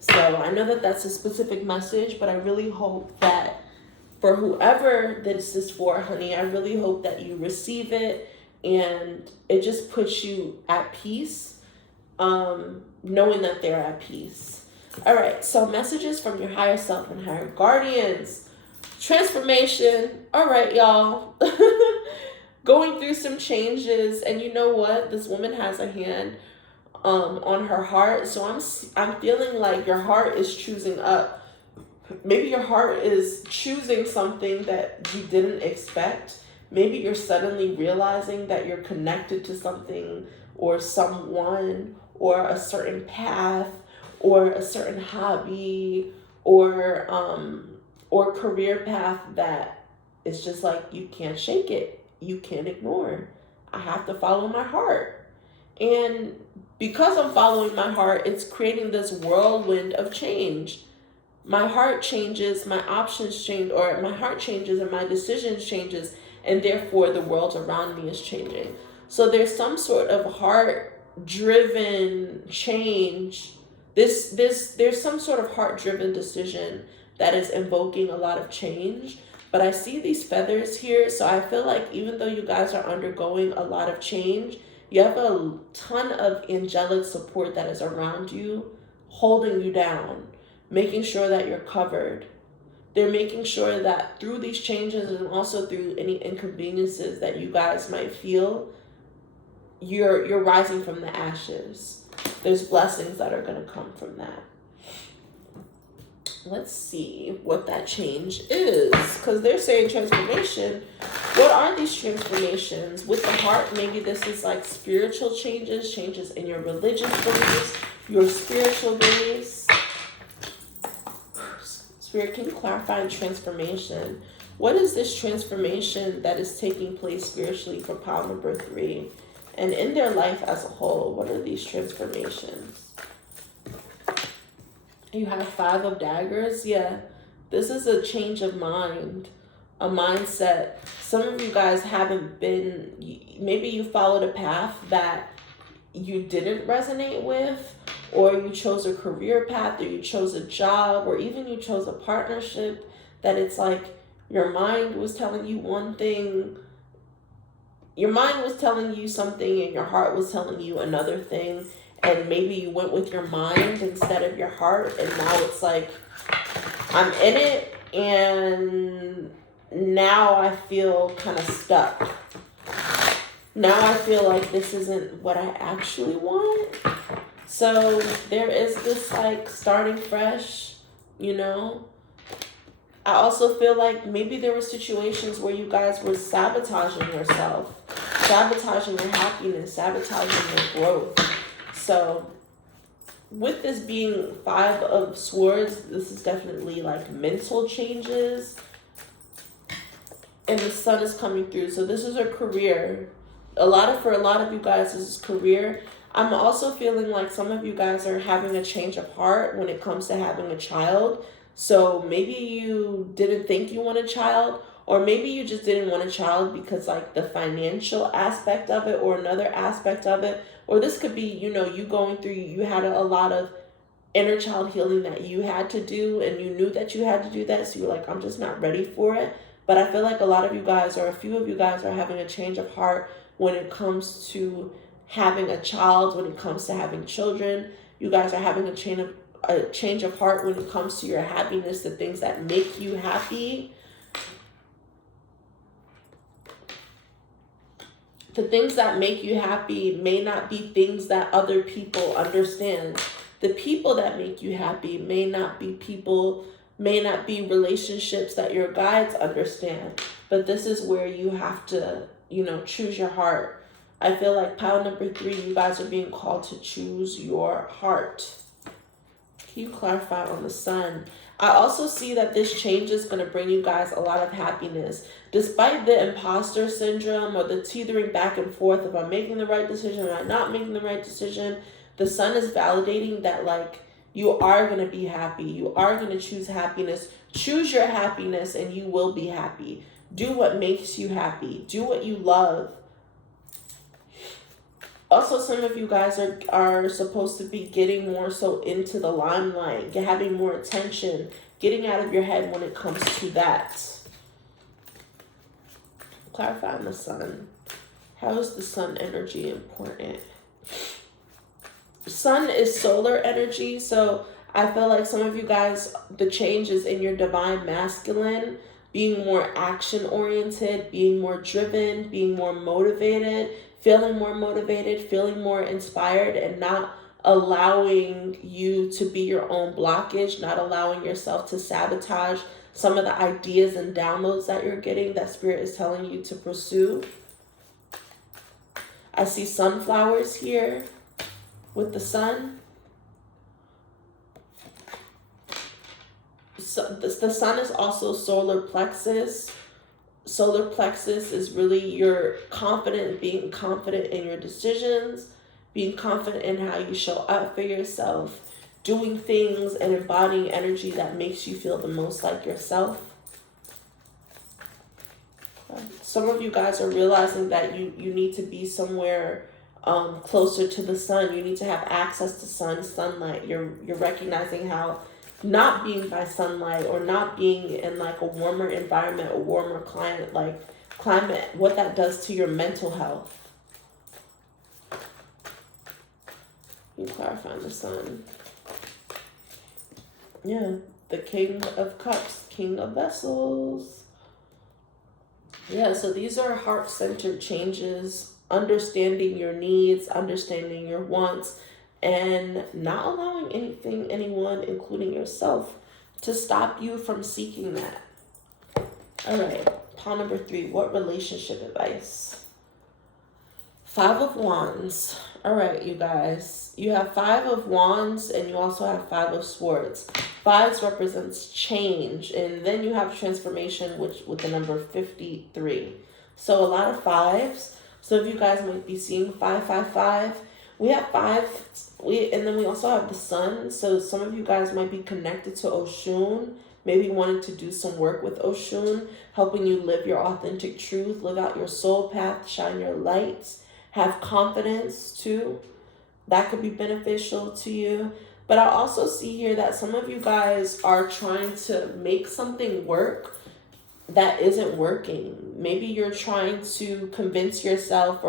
So I know that that's a specific message, but I really hope that for whoever this is for, honey, I really hope that you receive it and it just puts you at peace, knowing that they're at peace. All right, so messages from your higher self and higher guardians. Transformation. All right, y'all. Going through some changes, and you know what? This woman has a hand on her heart. So I'm feeling like your heart is choosing up. Maybe your heart is choosing something that you didn't expect. Maybe you're suddenly realizing that you're connected to something or someone or a certain path or a certain hobby or career path that is just like you can't shake it. You can't ignore. I have to follow my heart. And because I'm following my heart, it's creating this whirlwind of change. My heart changes, my options change, or my heart changes and my decisions changes, and therefore the world around me is changing. So there's some sort of heart-driven change. There's some sort of heart-driven decision that is invoking a lot of change. But I see these feathers here, so I feel like even though you guys are undergoing a lot of change, you have a ton of angelic support that is around you, holding you down, making sure that you're covered. They're making sure that through these changes and also through any inconveniences that you guys might feel, you're rising from the ashes. There's blessings that are going to come from that. Let's see what that change is, because they're saying transformation. What are these transformations? With the heart, maybe this is like spiritual changes in your religious beliefs, your spiritual beliefs. Spirit, can you clarify transformation? What is this transformation that is taking place spiritually for pile number 3? And in their life as a whole, what are these transformations? You have 5 of daggers. Yeah, this is a change of mind, a mindset. Some of you guys haven't been, maybe you followed a path that you didn't resonate with, or you chose a career path, or you chose a job, or even you chose a partnership that it's like your mind was telling you one thing, your mind was telling you something, and your heart was telling you another thing. And maybe you went with your mind instead of your heart, and now it's like, I'm in it, and now I feel kind of stuck. Now I feel like this isn't what I actually want. So there is this like starting fresh, I also feel like maybe there were situations where you guys were sabotaging yourself, sabotaging your happiness, sabotaging your growth. So with this being 5 of Swords, this is definitely like mental changes. And the Sun is coming through. So this is a career. For a lot of you guys, this is career. I'm also feeling like some of you guys are having a change of heart when it comes to having a child. So maybe you didn't think you want a child, or maybe you just didn't want a child because like the financial aspect of it or another aspect of it. Or this could be, you going through, you had a lot of inner child healing that you had to do, and you knew that you had to do that, so you're like, I'm just not ready for it. But I feel like a lot of you guys, or a few of you guys, are having a change of heart when it comes to having a child, when it comes to having children. You guys are having a change of heart when it comes to your happiness, the things that make you happy. The things that make you happy may not be things that other people understand. The people that make you happy may not be relationships that your guides understand. But this is where you have to, choose your heart. I feel like pile number 3, you guys are being called to choose your heart. Can you clarify on the sun? I also see that this change is going to bring you guys a lot of happiness. Despite the imposter syndrome or the teetering back and forth of, I'm making the right decision, am I not making the right decision, the sun is validating that, like, you are going to be happy. You are going to choose happiness. Choose your happiness and you will be happy. Do what makes you happy. Do what you love. Also, some of you guys are supposed to be getting more so into the limelight, having more attention, getting out of your head when it comes to that. Clarifying the sun. How is the sun energy important? Sun is solar energy, so I feel like some of you guys, the change is in your divine masculine, being more action oriented, being more driven, being more motivated, feeling more inspired, and not allowing you to be your own blockage, not allowing yourself to sabotage some of the ideas and downloads that you're getting, that Spirit is telling you to pursue. I see sunflowers here with the sun. So the sun is also solar plexus. Solar plexus is really your being confident in your decisions, being confident in how you show up for yourself, doing things and embodying energy that makes you feel the most like yourself. Some of you guys are realizing that you need to be somewhere closer to the sun. You need to have access to sunlight. You're recognizing how not being by sunlight or not being in like a warmer environment, a warmer climate, what that does to your mental health. You clarify the sun. Yeah, the King of Cups, King of Vessels. Yeah, so these are heart-centered changes, understanding your needs, understanding your wants, and not allowing anyone, including yourself, to stop you from seeking that. All right, pile number 3, what relationship advice? 5 of Wands. All right, you guys. You have 5 of Wands and you also have 5 of Swords. 5 represents change, and then you have transformation, which with the number 53. So a lot of 5s. So if you guys might be seeing 555, we have 5. And then we also have the sun. So some of you guys might be connected to Oshun, maybe wanting to do some work with Oshun, helping you live your authentic truth, live out your soul path, shine your lights, have confidence too. That could be beneficial to you. But I also see here that some of you guys are trying to make something work that isn't working. Maybe you're trying to convince yourself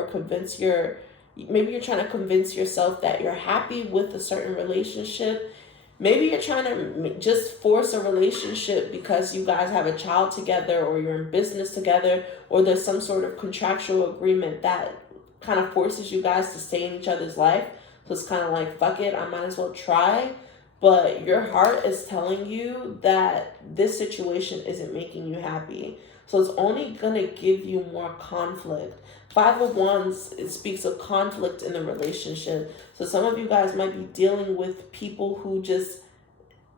maybe you're trying to convince yourself that you're happy with a certain relationship. Maybe you're trying to just force a relationship because you guys have a child together, or you're in business together, or there's some sort of contractual agreement that kind of forces you guys to stay in each other's life. So it's kind of like, fuck it, I might as well try. But your heart is telling you that this situation isn't making you happy. So it's only going to give you more conflict. 5 of Wands, it speaks of conflict in the relationship. So some of you guys might be dealing with people who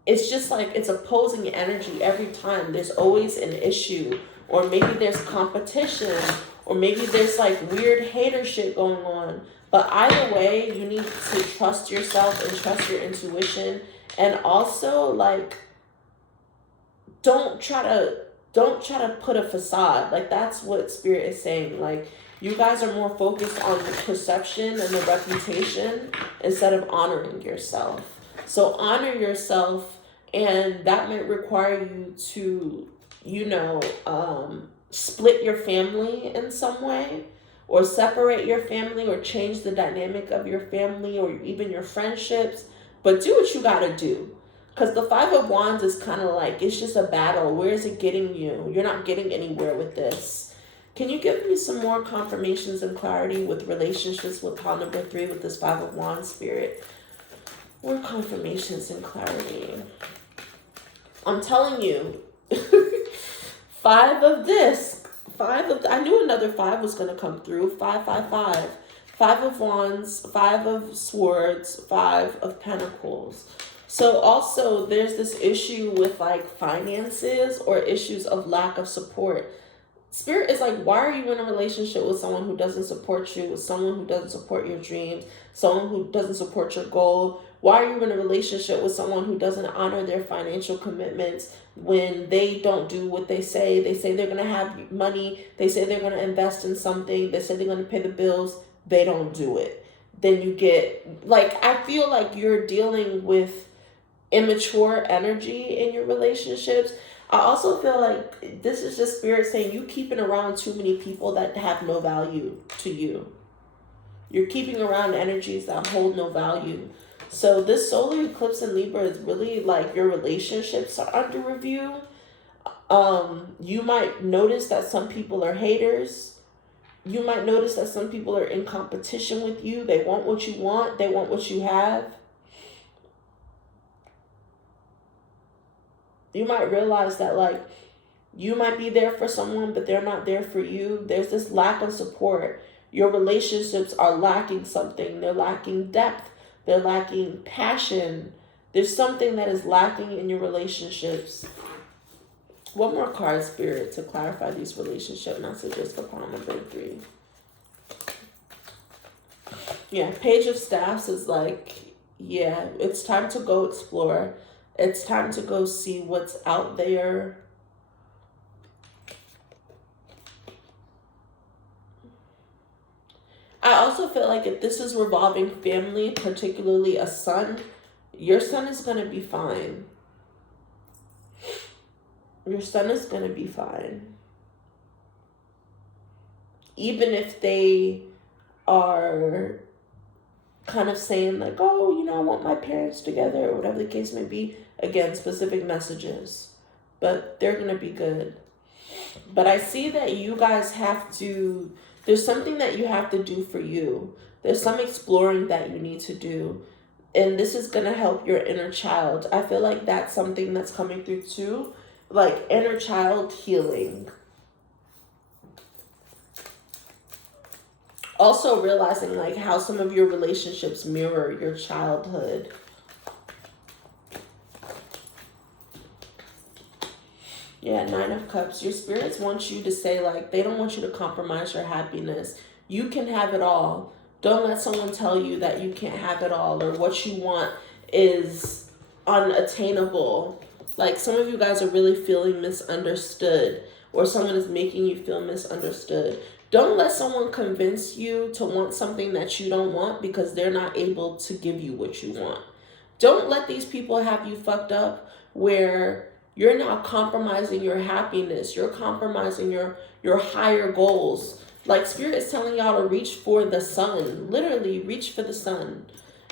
it's just like it's opposing energy every time. There's always an issue, or maybe there's competition, or maybe there's like weird hater shit going on. But either way, you need to trust yourself and trust your intuition. And also, like, don't try to put a facade. Like, that's what Spirit is saying. Like, you guys are more focused on the perception and the reputation instead of honoring yourself. So honor yourself, and that might require you to, split your family in some way, or separate your family, or change the dynamic of your family, or even your friendships. But do what you gotta do. Because the Five of Wands is kind of like, it's just a battle. Where is it getting you? You're not getting anywhere with this. Can you give me some more confirmations and clarity with relationships with pile number 3 with this Five of Wands spirit? More confirmations and clarity. I'm telling you, 5 of this. I knew another 5 was going to come through. 5, 5, 5. 5 of Wands, 5 of Swords, 5 of Pentacles. So also there's this issue with like finances or issues of lack of support. Spirit is like, why are you in a relationship with someone who doesn't support you, with someone who doesn't support your dreams, someone who doesn't support your goal? Why are you in a relationship with someone who doesn't honor their financial commitments when they don't do what they say? They say they're going to have money. They say they're going to invest in something. They say they're going to pay the bills. They don't do it. Then you get, like, I feel like you're dealing with immature energy in your relationships. I also feel like this is just Spirit saying you keeping around too many people that have no value to you. You're keeping around energies that hold no value. So this solar eclipse in Libra is really like your relationships are under review. You might notice that some people are haters. You might notice that some people are in competition with you. They want what you want. They want what you have. You might realize that, like, you might be there for someone, but they're not there for you. There's this lack of support. Your relationships are lacking something. They're lacking depth. They're lacking passion. There's something that is lacking in your relationships. One more card, Spirit, to clarify these relationship messages for pile number 3. Yeah, Page of Staffs is like, yeah, it's time to go explore. It's time to go see what's out there. I also feel like if this is revolving family, particularly a son, your son is going to be fine. Your son is going to be fine. Even if they are kind of saying like, oh, I want my parents together, or whatever the case may be. Again, specific messages. But they're going to be good. But I see that you guys there's something that you have to do for you. There's some exploring that you need to do. And this is going to help your inner child. I feel like that's something that's coming through too. Like inner child healing. Also realizing like how some of your relationships mirror your childhood. Yeah, 9 of Cups. Your spirits want you to say, like, they don't want you to compromise your happiness. You can have it all. Don't let someone tell you that you can't have it all, or what you want is unattainable. Like, some of you guys are really feeling misunderstood, or someone is making you feel misunderstood. Don't let someone convince you to want something that you don't want because they're not able to give you what you want. Don't let these people have you fucked up where you're now compromising your happiness. You're compromising your higher goals. Like, Spirit is telling y'all to reach for the sun. Literally, reach for the sun.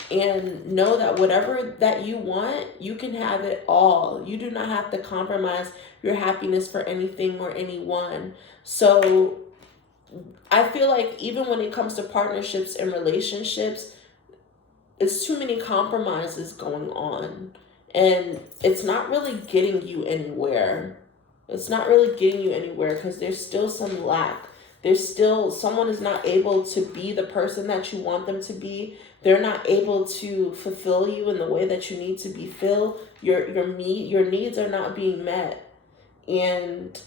And know that whatever that you want, you can have it all. You do not have to compromise your happiness for anything or anyone. So I feel like even when it comes to partnerships and relationships, it's too many compromises going on. And it's not really getting you anywhere. It's not really getting you anywhere because there's still some lack. There's still, someone is not able to be the person that you want them to be. They're not able to fulfill you in the way that you need to be filled. Your needs are not being met. And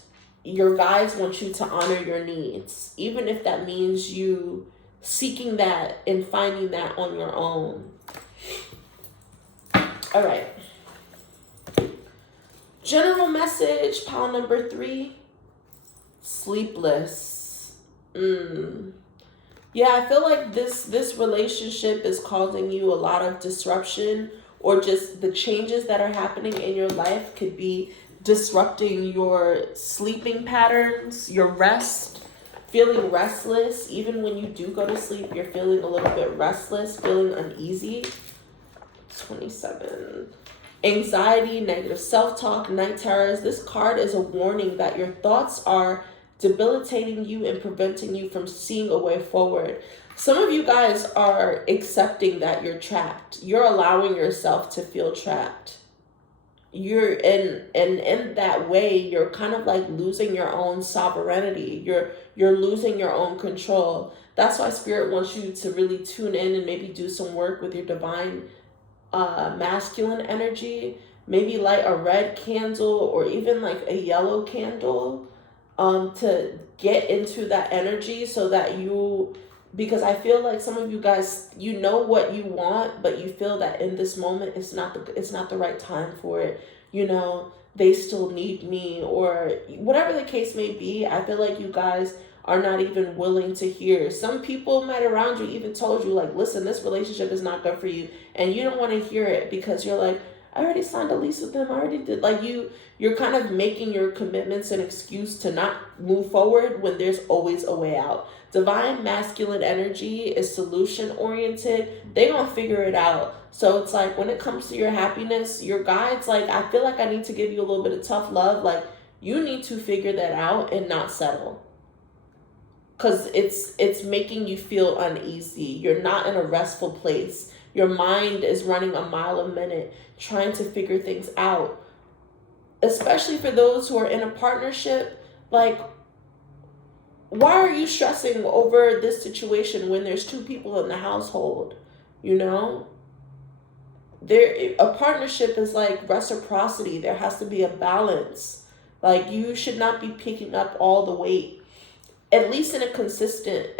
your guides want you to honor your needs, even if that means you seeking that and finding that on your own. All right. General message, pile number 3, sleepless. Yeah, I feel like this relationship is causing you a lot of disruption or just the changes that are happening in your life could be disrupting your sleeping patterns, your rest, feeling restless. Even when you do go to sleep, you're feeling a little bit restless, feeling uneasy. 27. Anxiety, negative self-talk, night terrors. This card is a warning that your thoughts are debilitating you and preventing you from seeing a way forward. Some of you guys are accepting that you're trapped. You're allowing yourself to feel trapped. You're in that way, you're kind of like losing your own sovereignty. You're losing your own control. That's why Spirit wants you to really tune in and maybe do some work with your divine masculine energy. Maybe light a red candle or even like a yellow candle to get into that energy, so that because I feel like some of you guys, you know what you want, but you feel that in this moment it's not the right time for it. You know, they still need me, or whatever the case may be. I feel like you guys are not even willing to hear. Some people might around you even told you, like, listen, this relationship is not good for you, and you don't want to hear it because you're like, I already signed a lease with them. I already did. Like, you're kind of making your commitments an excuse to not move forward when there's always a way out. Divine masculine energy is solution oriented. They gonna figure it out. So it's like, when it comes to your happiness, your guides, like, I feel like I need to give you a little bit of tough love. Like, you need to figure that out and not settle. Because it's making you feel uneasy. You're not in a restful place. Your mind is running a mile a minute, trying to figure things out. Especially for those who are in a partnership, like, why are you stressing over this situation when there's two people in the household? You know? A partnership is like reciprocity. There has to be a balance. Like, you should not be picking up all the weight. At least in a consistent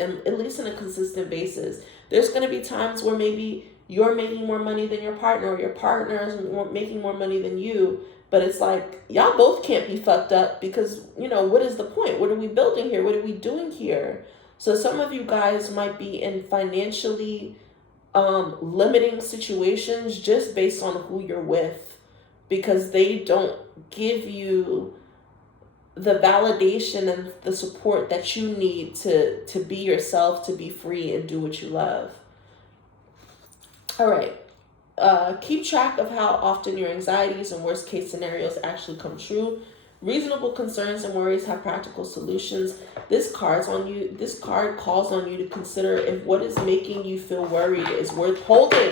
basis. There's going to be times where maybe you're making more money than your partner, or your partner is making more money than you. But it's like, y'all both can't be fucked up, because, you know, what is the point? What are we building here? What are we doing here? So some of you guys might be in financially limiting situations just based on who you're with, because they don't give you the validation and the support that you need to be yourself, to be free and do what you love. All right. Keep track of how often your anxieties and worst case scenarios actually come true. Reasonable concerns and worries have practical solutions. This card calls on you to consider if what is making you feel worried is worth holding.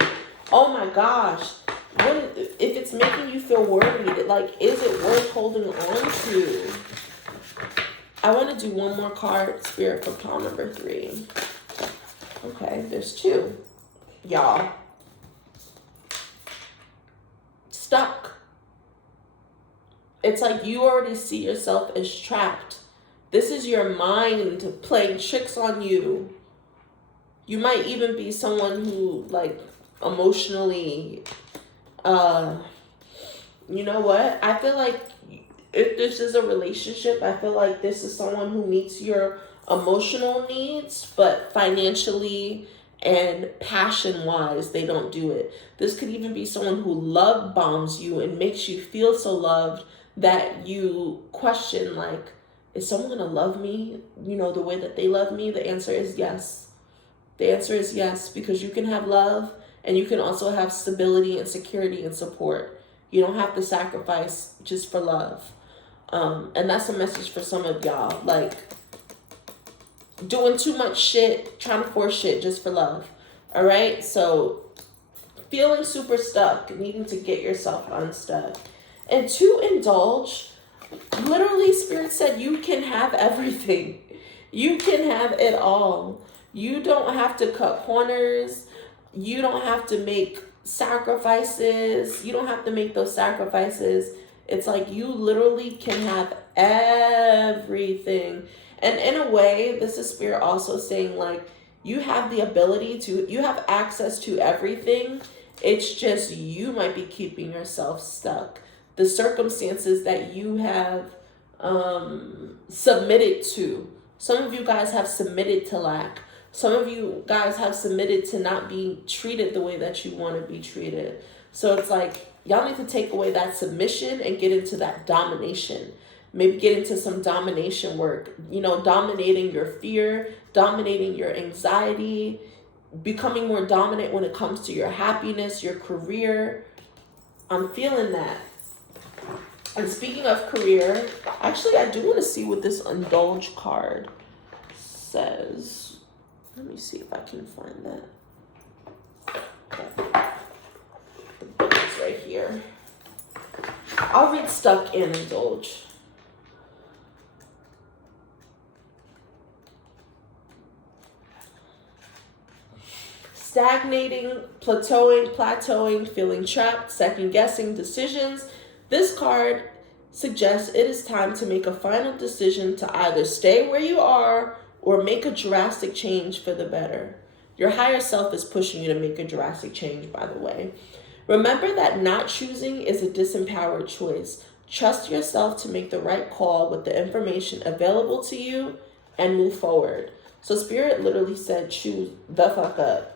Oh my gosh. If it's making you feel worried, like, is it worth holding on to? I want to do one more card, Spirit, for pile number 3. Okay, there's 2. Y'all. Stuck. It's like you already see yourself as trapped. This is your mind playing tricks on you. You might even be someone who, like, emotionally, you know what? I feel like if this is a relationship, I feel like this is someone who meets your emotional needs, but financially and passion-wise, they don't do it. This could even be someone who love bombs you and makes you feel so loved that you question, like, is someone gonna love me, you know, the way that they love me? The answer is yes. The answer is yes, because you can have love and you can also have stability and security and support. You don't have to sacrifice just for love. And that's a message for some of y'all, like, doing too much shit, trying to force shit just for love. All right? So feeling super stuck, needing to get yourself unstuck. And to indulge, literally, Spirit said you can have everything. You can have it all. You don't have to cut corners. You don't have to make sacrifices. You don't have to make those sacrifices. It's like you literally can have everything. And in a way, this is Spirit also saying, like, you have the ability to, you have access to everything. It's just you might be keeping yourself stuck. The circumstances that you have submitted to. Some of you guys have submitted to lack. Some of you guys have submitted to not being treated the way that you want to be treated. So it's like, y'all need to take away that submission and get into that domination. Maybe get into some domination work, you know, dominating your fear, dominating your anxiety, becoming more dominant when it comes to your happiness, your career. I'm feeling that. And speaking of career, actually, I do want to see what this indulge card says. Let me see if I can find that. The book is right here. I'll read stuck and indulge. Stagnating, plateauing, feeling trapped, second-guessing decisions. This card suggests it is time to make a final decision to either stay where you are or make a drastic change for the better. Your higher self is pushing you to make a drastic change, by the way. Remember that not choosing is a disempowered choice. Trust yourself to make the right call with the information available to you and move forward. So Spirit literally said, choose the fuck up.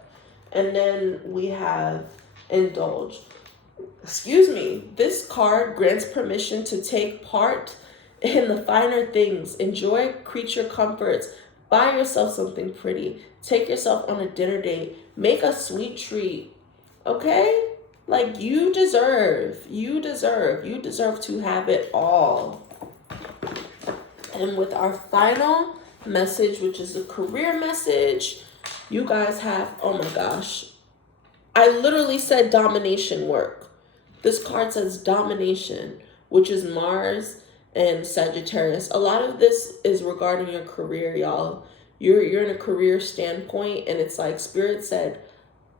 And then we have indulge. Excuse me. This card grants permission to take part in the finer things. Enjoy creature comforts. Buy yourself something pretty. Take yourself on a dinner date. Make a sweet treat. Okay? Like, you deserve to have it all. And with our final message, which is a career message, you guys have, oh my gosh, I literally said domination work. This card says domination, which is Mars and Sagittarius. A lot of this is regarding your career, y'all. You're in a career standpoint, and it's like Spirit said,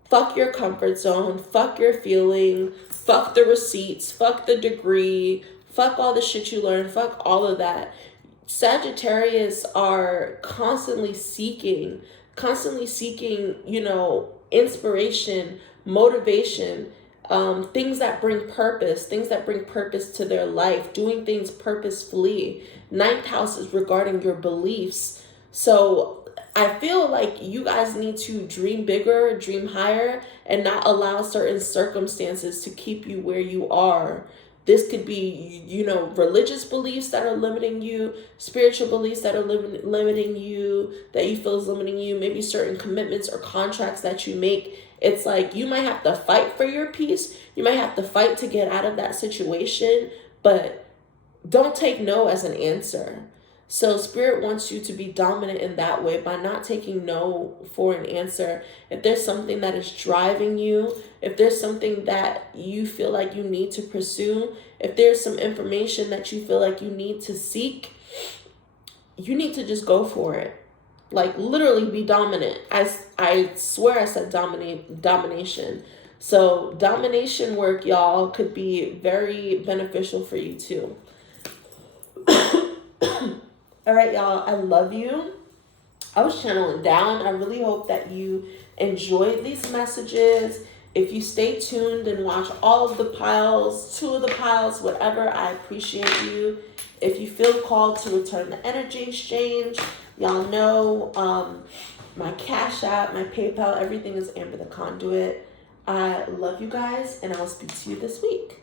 fuck your comfort zone, fuck your feeling, fuck the receipts, fuck the degree, fuck all the shit you learned, fuck all of that. Sagittarius are constantly seeking, you know, inspiration, motivation, things that bring purpose to their life, doing things purposefully. Ninth house is regarding your beliefs. So I feel like you guys need to dream bigger, dream higher, and not allow certain circumstances to keep you where you are. This could be, you know, religious beliefs that are limiting you, spiritual beliefs that are limiting you, that you feel is limiting you, maybe certain commitments or contracts that you make. It's like you might have to fight for your peace. You might have to fight to get out of that situation, but don't take no as an answer. So Spirit wants you to be dominant in that way by not taking no for an answer. If there's something that is driving you, if there's something that you feel like you need to pursue, if there's some information that you feel like you need to seek, you need to just go for it. Like, literally be dominant. I swear I said domination. So domination work, y'all, could be very beneficial for you too. All right, y'all, I love you. I was channeling down. I really hope that you enjoyed these messages. If you stay tuned and watch all of the piles, 2 of the piles, whatever, I appreciate you. If you feel called to return the energy exchange, y'all know my Cash App, my PayPal, everything is Amber the Conduit. I love you guys, and I will speak to you this week.